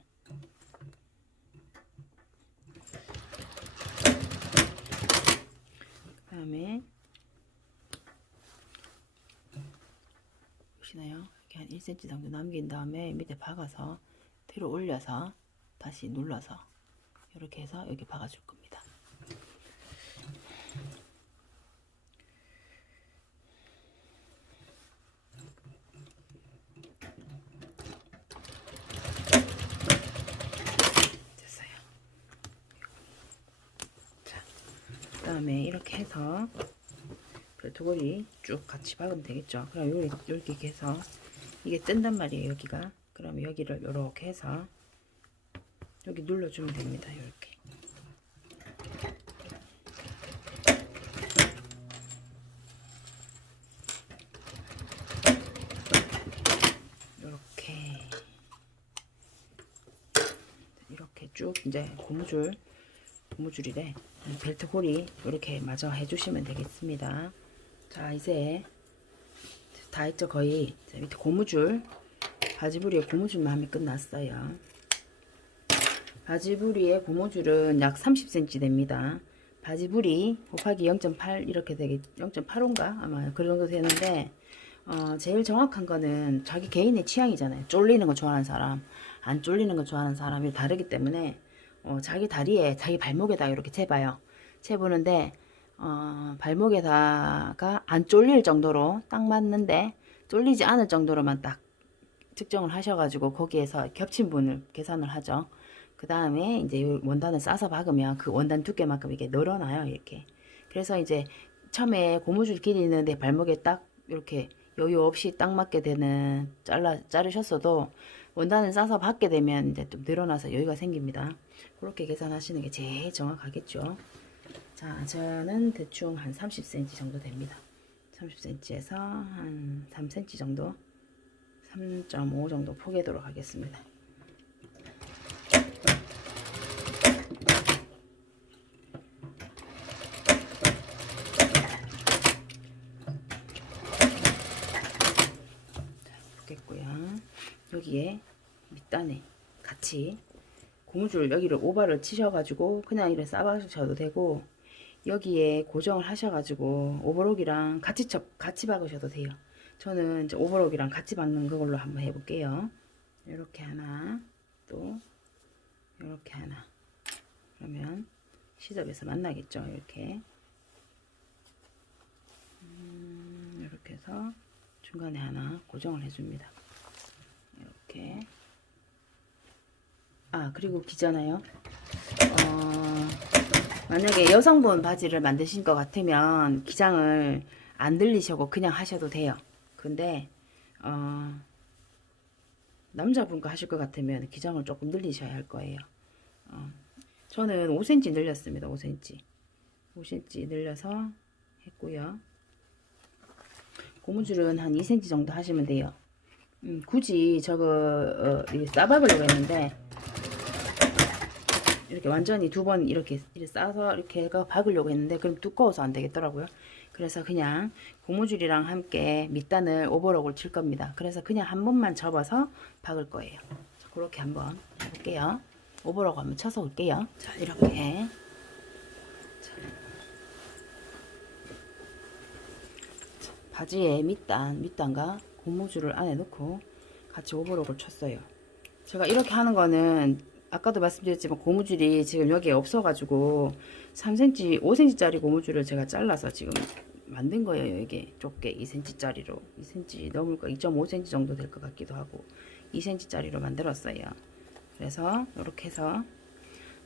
그 다음에 보시나요? 이렇게 한 1cm 정도 남긴 다음에 밑에 박아서 뒤로 올려서 다시 눌러서 이렇게 해서 여기 박아줄 겁니다. 됐어요. 자, 그 다음에 이렇게 해서 벨트고리 쭉 같이 박으면 되겠죠. 그럼 이렇게 해서 이게 뜬단 말이에요. 여기가. 그럼 여기를 이렇게 해서 여기 눌러주면 됩니다. 이렇게. 이렇게 쭉 이제 고무줄이래. 벨트 고리 이렇게 마저 해주시면 되겠습니다. 자, 이제 다 했죠. 거의. 자, 밑에 바지부리에 고무줄만 하면 끝났어요. 바지부리에 고무줄은 약 30cm 됩니다. 바지부리 곱하기 0.8 이렇게 되겠 0.85인가 아마 그 정도 되는데 제일 정확한 거는 자기 개인의 취향이잖아요. 쫄리는 거 좋아하는 사람, 안 쫄리는 거 좋아하는 사람이 다르기 때문에 자기 다리에 자기 발목에다 이렇게 재봐요. 재보는데 발목에다가 안 쫄릴 정도로 딱 맞는데 쫄리지 않을 정도로만 딱 측정을 하셔가지고 거기에서 겹친 분을 계산을 하죠. 그 다음에 이제 원단을 싸서 박으면 그 원단 두께만큼 이렇게 늘어나요. 이렇게. 그래서 이제 처음에 고무줄 길이는데 발목에 딱 이렇게 여유 없이 딱 맞게 되는 자르셨어도 원단을 싸서 받게 되면 이제 좀 늘어나서 여유가 생깁니다. 그렇게 계산하시는 게 제일 정확하겠죠. 자, 저는 대충 한 30cm 정도 됩니다. 30cm에서 한 3cm 정도, 3.5 정도 포개도록 하겠습니다. 보겠고요. 여기에 밑단에 같이 고무줄 여기를 오버를 치셔가지고 그냥 이렇게 싸박으셔도 되고 여기에 고정을 하셔가지고 오버록이랑 같이 박으셔도 돼요. 저는 이제 오버록이랑 같이 박는 그걸로 한번 해볼게요. 이렇게 하나, 또 이렇게 하나. 그러면 시접에서 만나겠죠. 이렇게 이렇게 해서 중간에 하나 고정을 해줍니다. 이렇게. 그리고 기잖아요. 만약에 여성분 바지를 만드신 것 같으면 기장을 안 늘리시고 그냥 하셔도 돼요. 근데 남자분 거 하실 것 같으면 기장을 조금 늘리셔야 할 거예요. 저는 5cm 늘렸습니다. 5cm 늘려서 했고요. 고무줄은 한 2cm 정도 하시면 돼요. 굳이 저거 싸박으려고 했는데 이렇게 완전히 두 번 이렇게 싸서 이렇게 박으려고 했는데 그럼 두꺼워서 안 되겠더라고요. 그래서 그냥 고무줄이랑 함께 밑단을 오버록을 칠 겁니다. 그래서 그냥 한 번만 접어서 박을 거예요. 자, 그렇게 한번 해볼게요. 오버록 한번 쳐서 올게요. 자, 이렇게. 바지에 밑단과 고무줄을 안에 넣고 같이 오버록을 쳤어요. 제가 이렇게 하는 거는 아까도 말씀드렸지만 고무줄이 지금 여기에 없어가지고 3cm, 5cm 짜리 고무줄을 제가 잘라서 지금 만든 거예요. 이게 좁게 2cm 짜리로 2cm 넘을까 2.5cm 정도 될 것 같기도 하고 2cm 짜리로 만들었어요. 그래서 이렇게 해서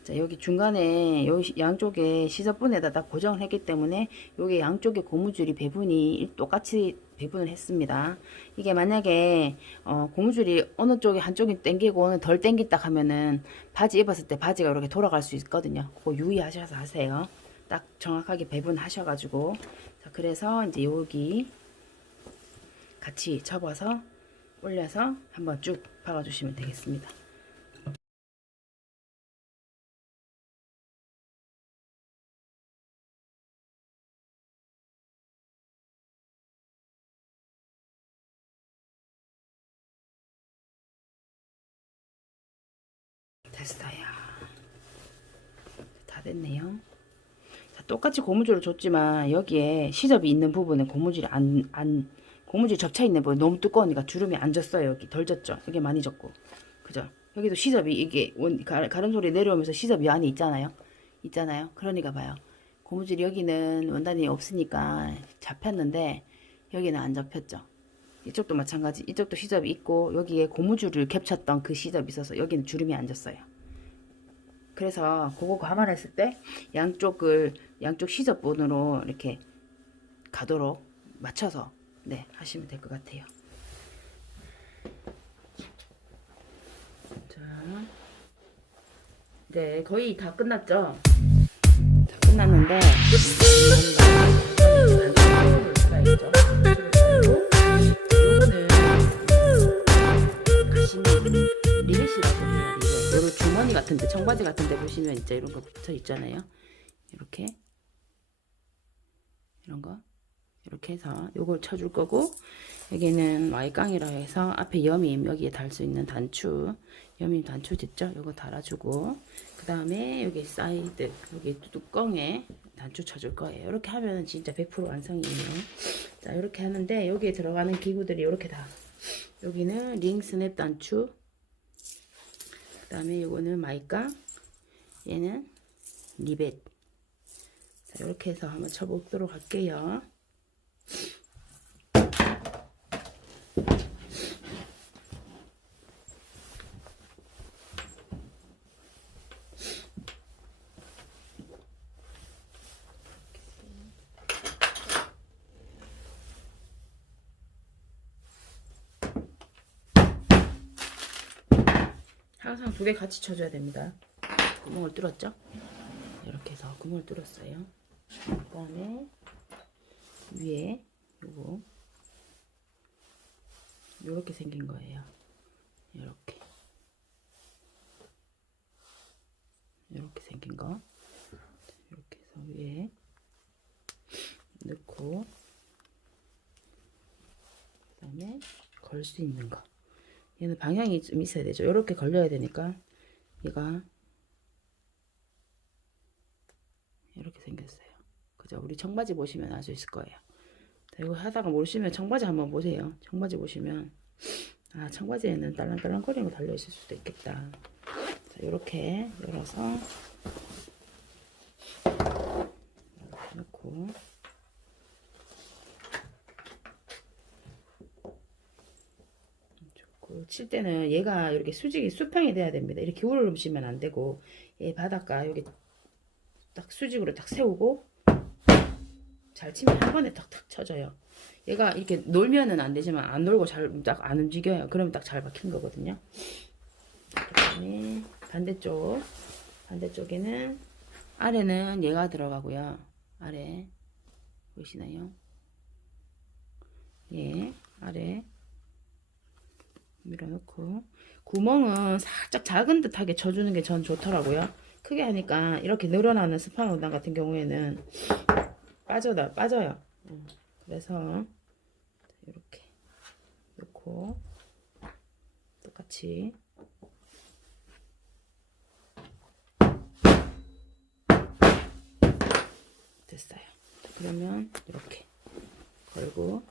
자, 여기 중간에 요 양쪽에 시접분에다 다 고정을 했기 때문에 여기 양쪽에 고무줄이 배분이 똑같이 배분을 했습니다. 이게 만약에 고무줄이 어느 쪽에 한쪽이 당기고 어느 덜 당긴다 하면은 바지 입었을 때 바지가 이렇게 돌아갈 수 있거든요. 그거 유의하셔서 하세요. 딱 정확하게 배분하셔가지고 자, 그래서 이제 여기 같이 접어서 올려서 한번 쭉 박아주시면 되겠습니다. 됐어요. 다 됐네요. 자, 똑같이 고무줄을 줬지만 여기에 시접이 있는 부분에 고무줄이 접차 있는 부분 너무 두꺼우니까 주름이 안 졌어요. 여기 덜 졌죠. 여기 많이 졌고, 그죠? 여기도 시접이 이게 가름소리 내려오면서 시접이 안에 있잖아요. 그러니까 봐요. 고무줄이 여기는 원단이 없으니까 잡혔는데 여기는 안 잡혔죠. 이쪽도 마찬가지. 이쪽도 시접이 있고 여기에 고무줄을 겹쳤던 그 시접이 있어서 여기는 주름이 안 졌어요. 그래서 그거 감안했을 때 양쪽 시접분으로 이렇게 가도록 맞춰서 네 하시면 될 것 같아요. 자, 네 거의 다 끝났죠? 다 끝났는데 리벳이라고 해요. 이런 주머니 같은데 청바지 같은데 보시면 진짜 이런 거 붙어 있잖아요. 이렇게 이런 거 이렇게 해서 요걸 쳐줄 거고 여기는 Y깡이라 해서 앞에 여밈 여기에 달 수 있는 단추 여밈 단추 됐죠? 요거 달아주고 그 다음에 여기 사이드 여기 뚜껑에 단추 쳐줄 거예요. 이렇게 하면 진짜 100% 완성이에요. 자 이렇게 하는데 여기에 들어가는 기구들이 이렇게 다 여기는 링 스냅 단추 그 다음에 요거는 마이깡 얘는 리벳. 자, 이렇게 해서 한번 쳐보도록 할게요. 항상 두 개 같이 쳐줘야 됩니다. 구멍을 뚫었죠? 이렇게 해서 구멍을 뚫었어요. 그 다음에 위에 요거 요렇게 생긴 거예요. 요렇게 생긴 거 이렇게 해서 위에 넣고 그 다음에 걸 수 있는 거, 얘는 방향이 좀 있어야 되죠. 이렇게 걸려야 되니까 얘가 이렇게 생겼어요. 그죠? 우리 청바지 보시면 알 수 있을 거예요. 자, 이거 하다가 모르시면 청바지 한번 보세요. 청바지 보시면 아, 청바지에는 딸랑딸랑거리는 거 달려 있을 수도 있겠다. 자, 이렇게 열어서 이렇게 넣고 칠 때는 얘가 이렇게 수평이 돼야 됩니다. 이렇게 기울으시면 안 되고, 얘 바닥과 여기 딱 수직으로 딱 세우고 잘 치면 한 번에 탁탁 쳐져요. 얘가 이렇게 놀면은 안 되지만 안 놀고 잘 딱 안 움직여요. 그러면 딱 잘 박힌 거거든요. 그다음에 반대쪽에는 아래는 얘가 들어가고요. 아래 보이시나요? 예, 아래 밀어넣고, 구멍은 살짝 작은 듯하게 쳐주는 게 전 좋더라고요. 크게 하니까 이렇게 늘어나는 스판 원단 같은 경우에는 빠져요. 그래서 이렇게 넣고 똑같이 됐어요. 그러면 이렇게 걸고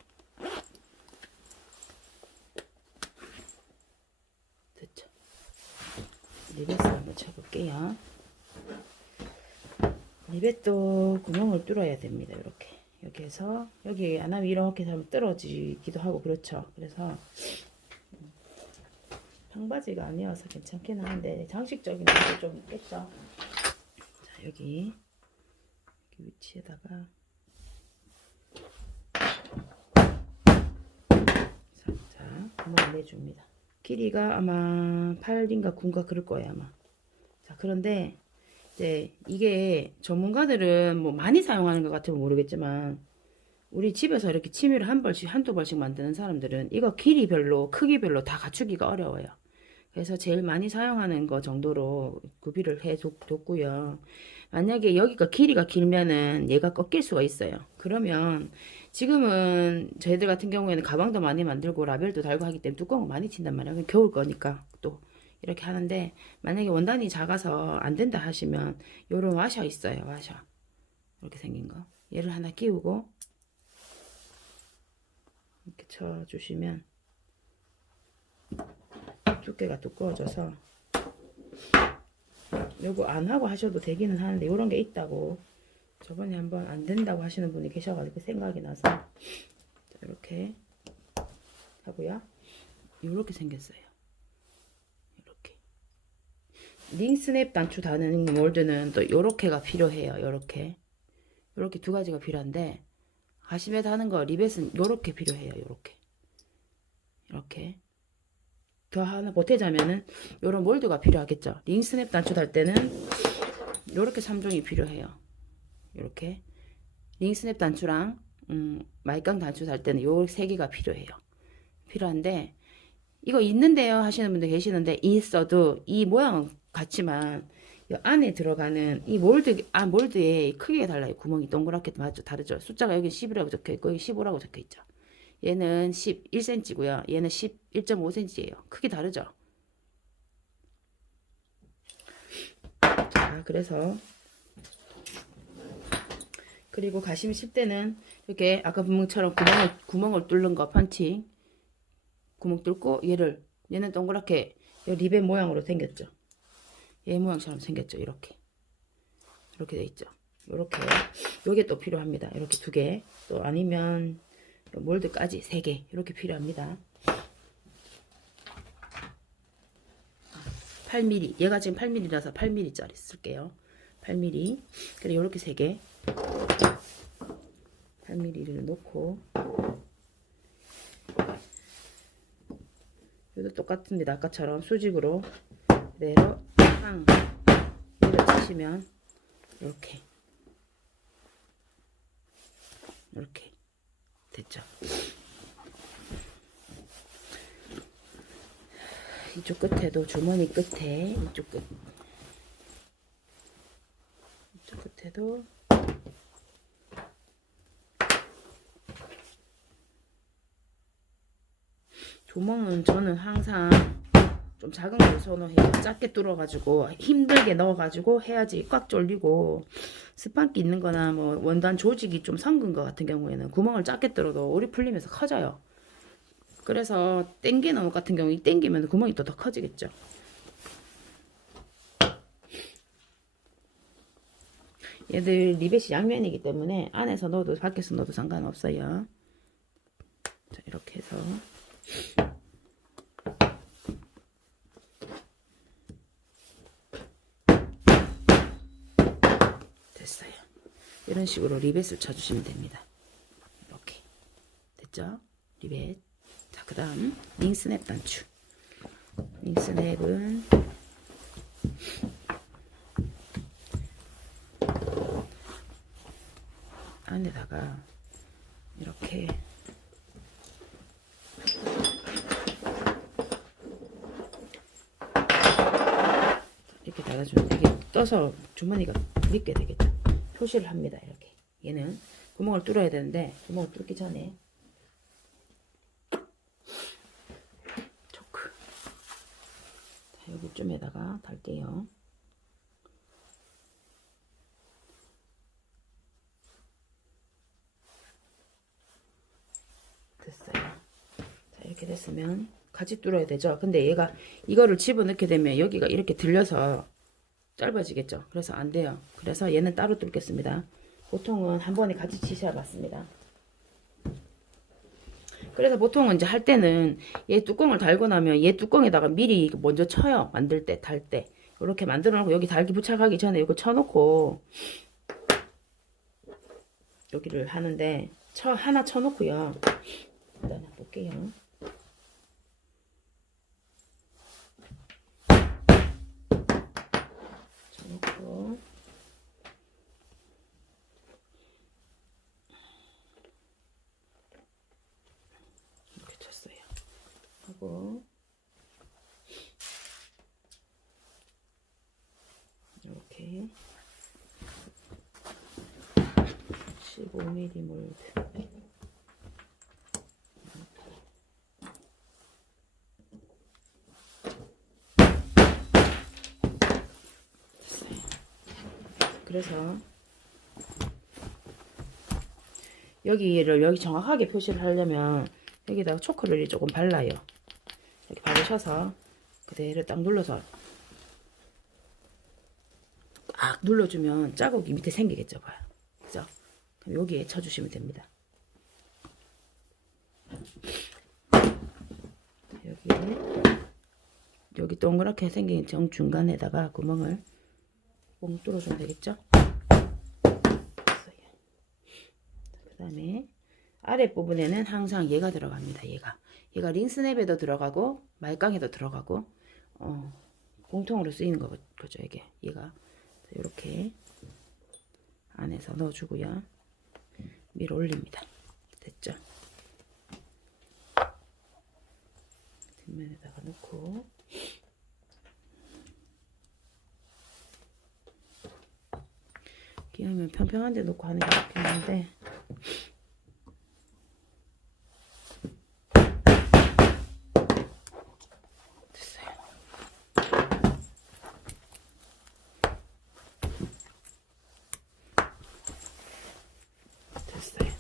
됐죠. 리벳을 한번 쳐볼게요. 리벳도 구멍을 뚫어야 됩니다. 이렇게 여기에서 여기 안 하면 이렇게 하면 떨어지기도 하고 그렇죠. 그래서 청바지가 아니어서 괜찮긴 한데 장식적인 것도 좀 있겠죠. 자, 여기 위치에다가 살짝 구멍을 내줍니다. 길이가 아마 8인가 9인가 그럴 거예요 아마. 자, 그런데 이제 이게 전문가들은 뭐 많이 사용하는 것 같으면 모르겠지만, 우리 집에서 이렇게 취미를 한두 벌씩 만드는 사람들은 이거 길이별로 크기별로 다 갖추기가 어려워요. 그래서 제일 많이 사용하는 거 정도로 구비를 해 뒀고요. 만약에 여기가 길이가 길면은 얘가 꺾일 수가 있어요. 그러면 지금은 저희들 같은 경우에는 가방도 많이 만들고 라벨도 달고 하기 때문에 뚜껑을 많이 친단 말이에요. 겨울 거니까 또 이렇게 하는데, 만약에 원단이 작아서 안 된다 하시면 요런 와셔 있어요. 와셔 이렇게 생긴 거, 얘를 하나 끼우고 이렇게 쳐주시면 두께가 두꺼워져서, 요거 안 하고 하셔도 되기는 하는데 요런 게 있다고 저번에 한번 안 된다고 하시는 분이 계셔가지고 생각이 나서 이렇게 하고요. 이렇게 생겼어요. 이렇게 링스냅 단추 다는 몰드는 또 요렇게가 필요해요. 요렇게 두 가지가 필요한데, 가시메 다는 거 리벳은 요렇게 필요해요. 이렇게 더 하나 보태자면은 요런 몰드가 필요하겠죠. 링스냅 단추 달 때는 요렇게 3종이 필요해요. 요렇게 링스냅 단추랑 마이깡 단추 달 때는 요 3개가 필요한데, 이거 있는데요 하시는 분들 계시는데, 있어도 이 모양은 같지만 이 안에 들어가는 이 몰드의 크기가 달라요. 구멍이 동그랗게 맞죠? 다르죠? 숫자가 여기 10이라고 적혀있고 여기 15라고 적혀있죠. 얘는 11cm고요. 얘는 11.5cm예요. 크기 다르죠? 자, 그래서 그리고 가심 실 때는 이렇게 아까 분명처럼 구멍을 뚫는 거 펀칭 구멍 뚫고 얘는 동그랗게 리벳 모양으로 생겼죠. 얘 모양처럼 생겼죠. 이렇게 이렇게 돼 있죠. 요렇게 요게 또 필요합니다. 이렇게 2개, 또 아니면 몰드까지 3개 이렇게 필요합니다. 8mm, 얘가 지금 8mm라서 8mm짜리 쓸게요. 8mm. 그래 요렇게 3개 8mm를 놓고, 이것도 똑같습니다. 아까처럼 수직으로 그대로 상 밀어치시면 이렇게 됐죠. 이쪽 끝에도 주머니 끝에 이쪽 끝에도 구멍은 저는 항상 좀 작은 걸 선호해요. 작게 뚫어가지고 힘들게 넣어가지고 해야지 꽉 졸리고, 스판기 있는 거나 뭐 원단 조직이 좀 성근 거 같은 경우에는 구멍을 작게 뚫어도 오리 풀리면서 커져요. 그래서 땡기는 옷 같은 경우 땡기면 구멍이 또 더 커지겠죠. 얘들 리벳이 양면이기 때문에 안에서 넣어도 밖에서 넣어도 상관없어요. 자, 이렇게 해서 됐어요. 이런 식으로 리벳을 쳐주시면 됩니다. 이렇게 됐죠? 리벳. 자, 그 다음 링스냅 단추. 링스냅은 안에다가 이렇게 달아주면 이게 떠서 주머니가 믿게 되겠죠. 표시를 합니다. 이렇게 얘는 구멍을 뚫어야 되는데 구멍을 뚫기 전에 초크, 자, 여기쯤에다가 달게요. 됐어요. 자, 이렇게 됐으면 같이 뚫어야 되죠. 근데 얘가 이거를 집어넣게 되면 여기가 이렇게 들려서 짧아지겠죠. 그래서 안 돼요. 그래서 얘는 따로 뚫겠습니다. 보통은 한 번에 같이 치셔야 맞습니다. 그래서 보통은 이제 할 때는 얘 뚜껑을 달고 나면 얘 뚜껑에다가 미리 먼저 쳐요. 만들 때, 달 때. 이렇게 만들어 놓고 여기 달기 부착하기 전에 이거 쳐놓고 여기를 하는데 하나 쳐놓고요. 일단 볼게요. 쳐놓고 이렇게 쳤어요. 하고 이렇게 15mm 몰드 그래서 여기 정확하게 표시를 하려면 여기다가 초콜릿을 조금 발라요. 이렇게 바르셔서 그대로 딱 눌러서 딱 눌러주면 자국이 밑에 생기겠죠. 봐요. 그죠? 그럼 여기에 쳐주시면 됩니다. 여기 동그랗게 생긴 정중간에다가 구멍을 뽕 뚫어주면 되겠죠? 그 다음에 아랫부분에는 항상 얘가 들어갑니다. 얘가 링스냅에도 들어가고 말깡에도 들어가고 공통으로 쓰이는 거죠. 얘가 이렇게 안에서 넣어주고요. 밀어 올립니다. 됐죠? 뒷면에다가 넣고 기왕이면 평평한 데 놓고 하는 게 좋겠는데 됐어요.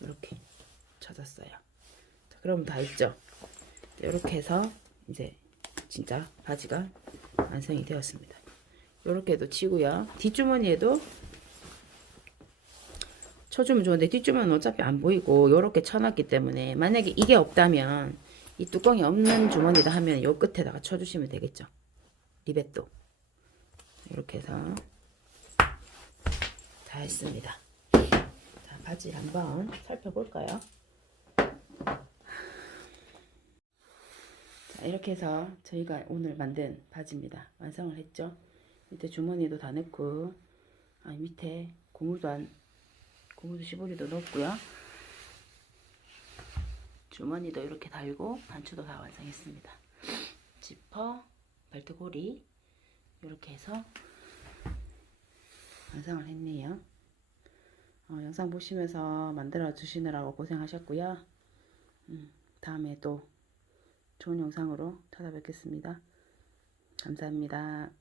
이렇게 찾았어요. 자, 그럼 다 있죠? 이렇게 해서 이제 진짜 바지가 완성이 되었습니다. 요렇게도 치고요. 뒷주머니에도 쳐주면 좋은데 뒷주머니는 어차피 안 보이고 요렇게 쳐놨기 때문에 만약에 이게 없다면 이 뚜껑이 없는 주머니다 하면 요 끝에다가 쳐주시면 되겠죠. 리벳도 이렇게 해서 다 했습니다. 자, 바지 한번 살펴볼까요? 자, 이렇게 해서 저희가 오늘 만든 바지입니다. 완성을 했죠. 밑에 주머니도 다 넣고 밑에 고무도 시보리도 넣었고요. 주머니도 이렇게 달고 단추도 다 완성했습니다. 지퍼, 벨트고리 이렇게 해서 완성을 했네요. 영상 보시면서 만들어 주시느라고 고생하셨고요. 다음에 또 좋은 영상으로 찾아뵙겠습니다. 감사합니다.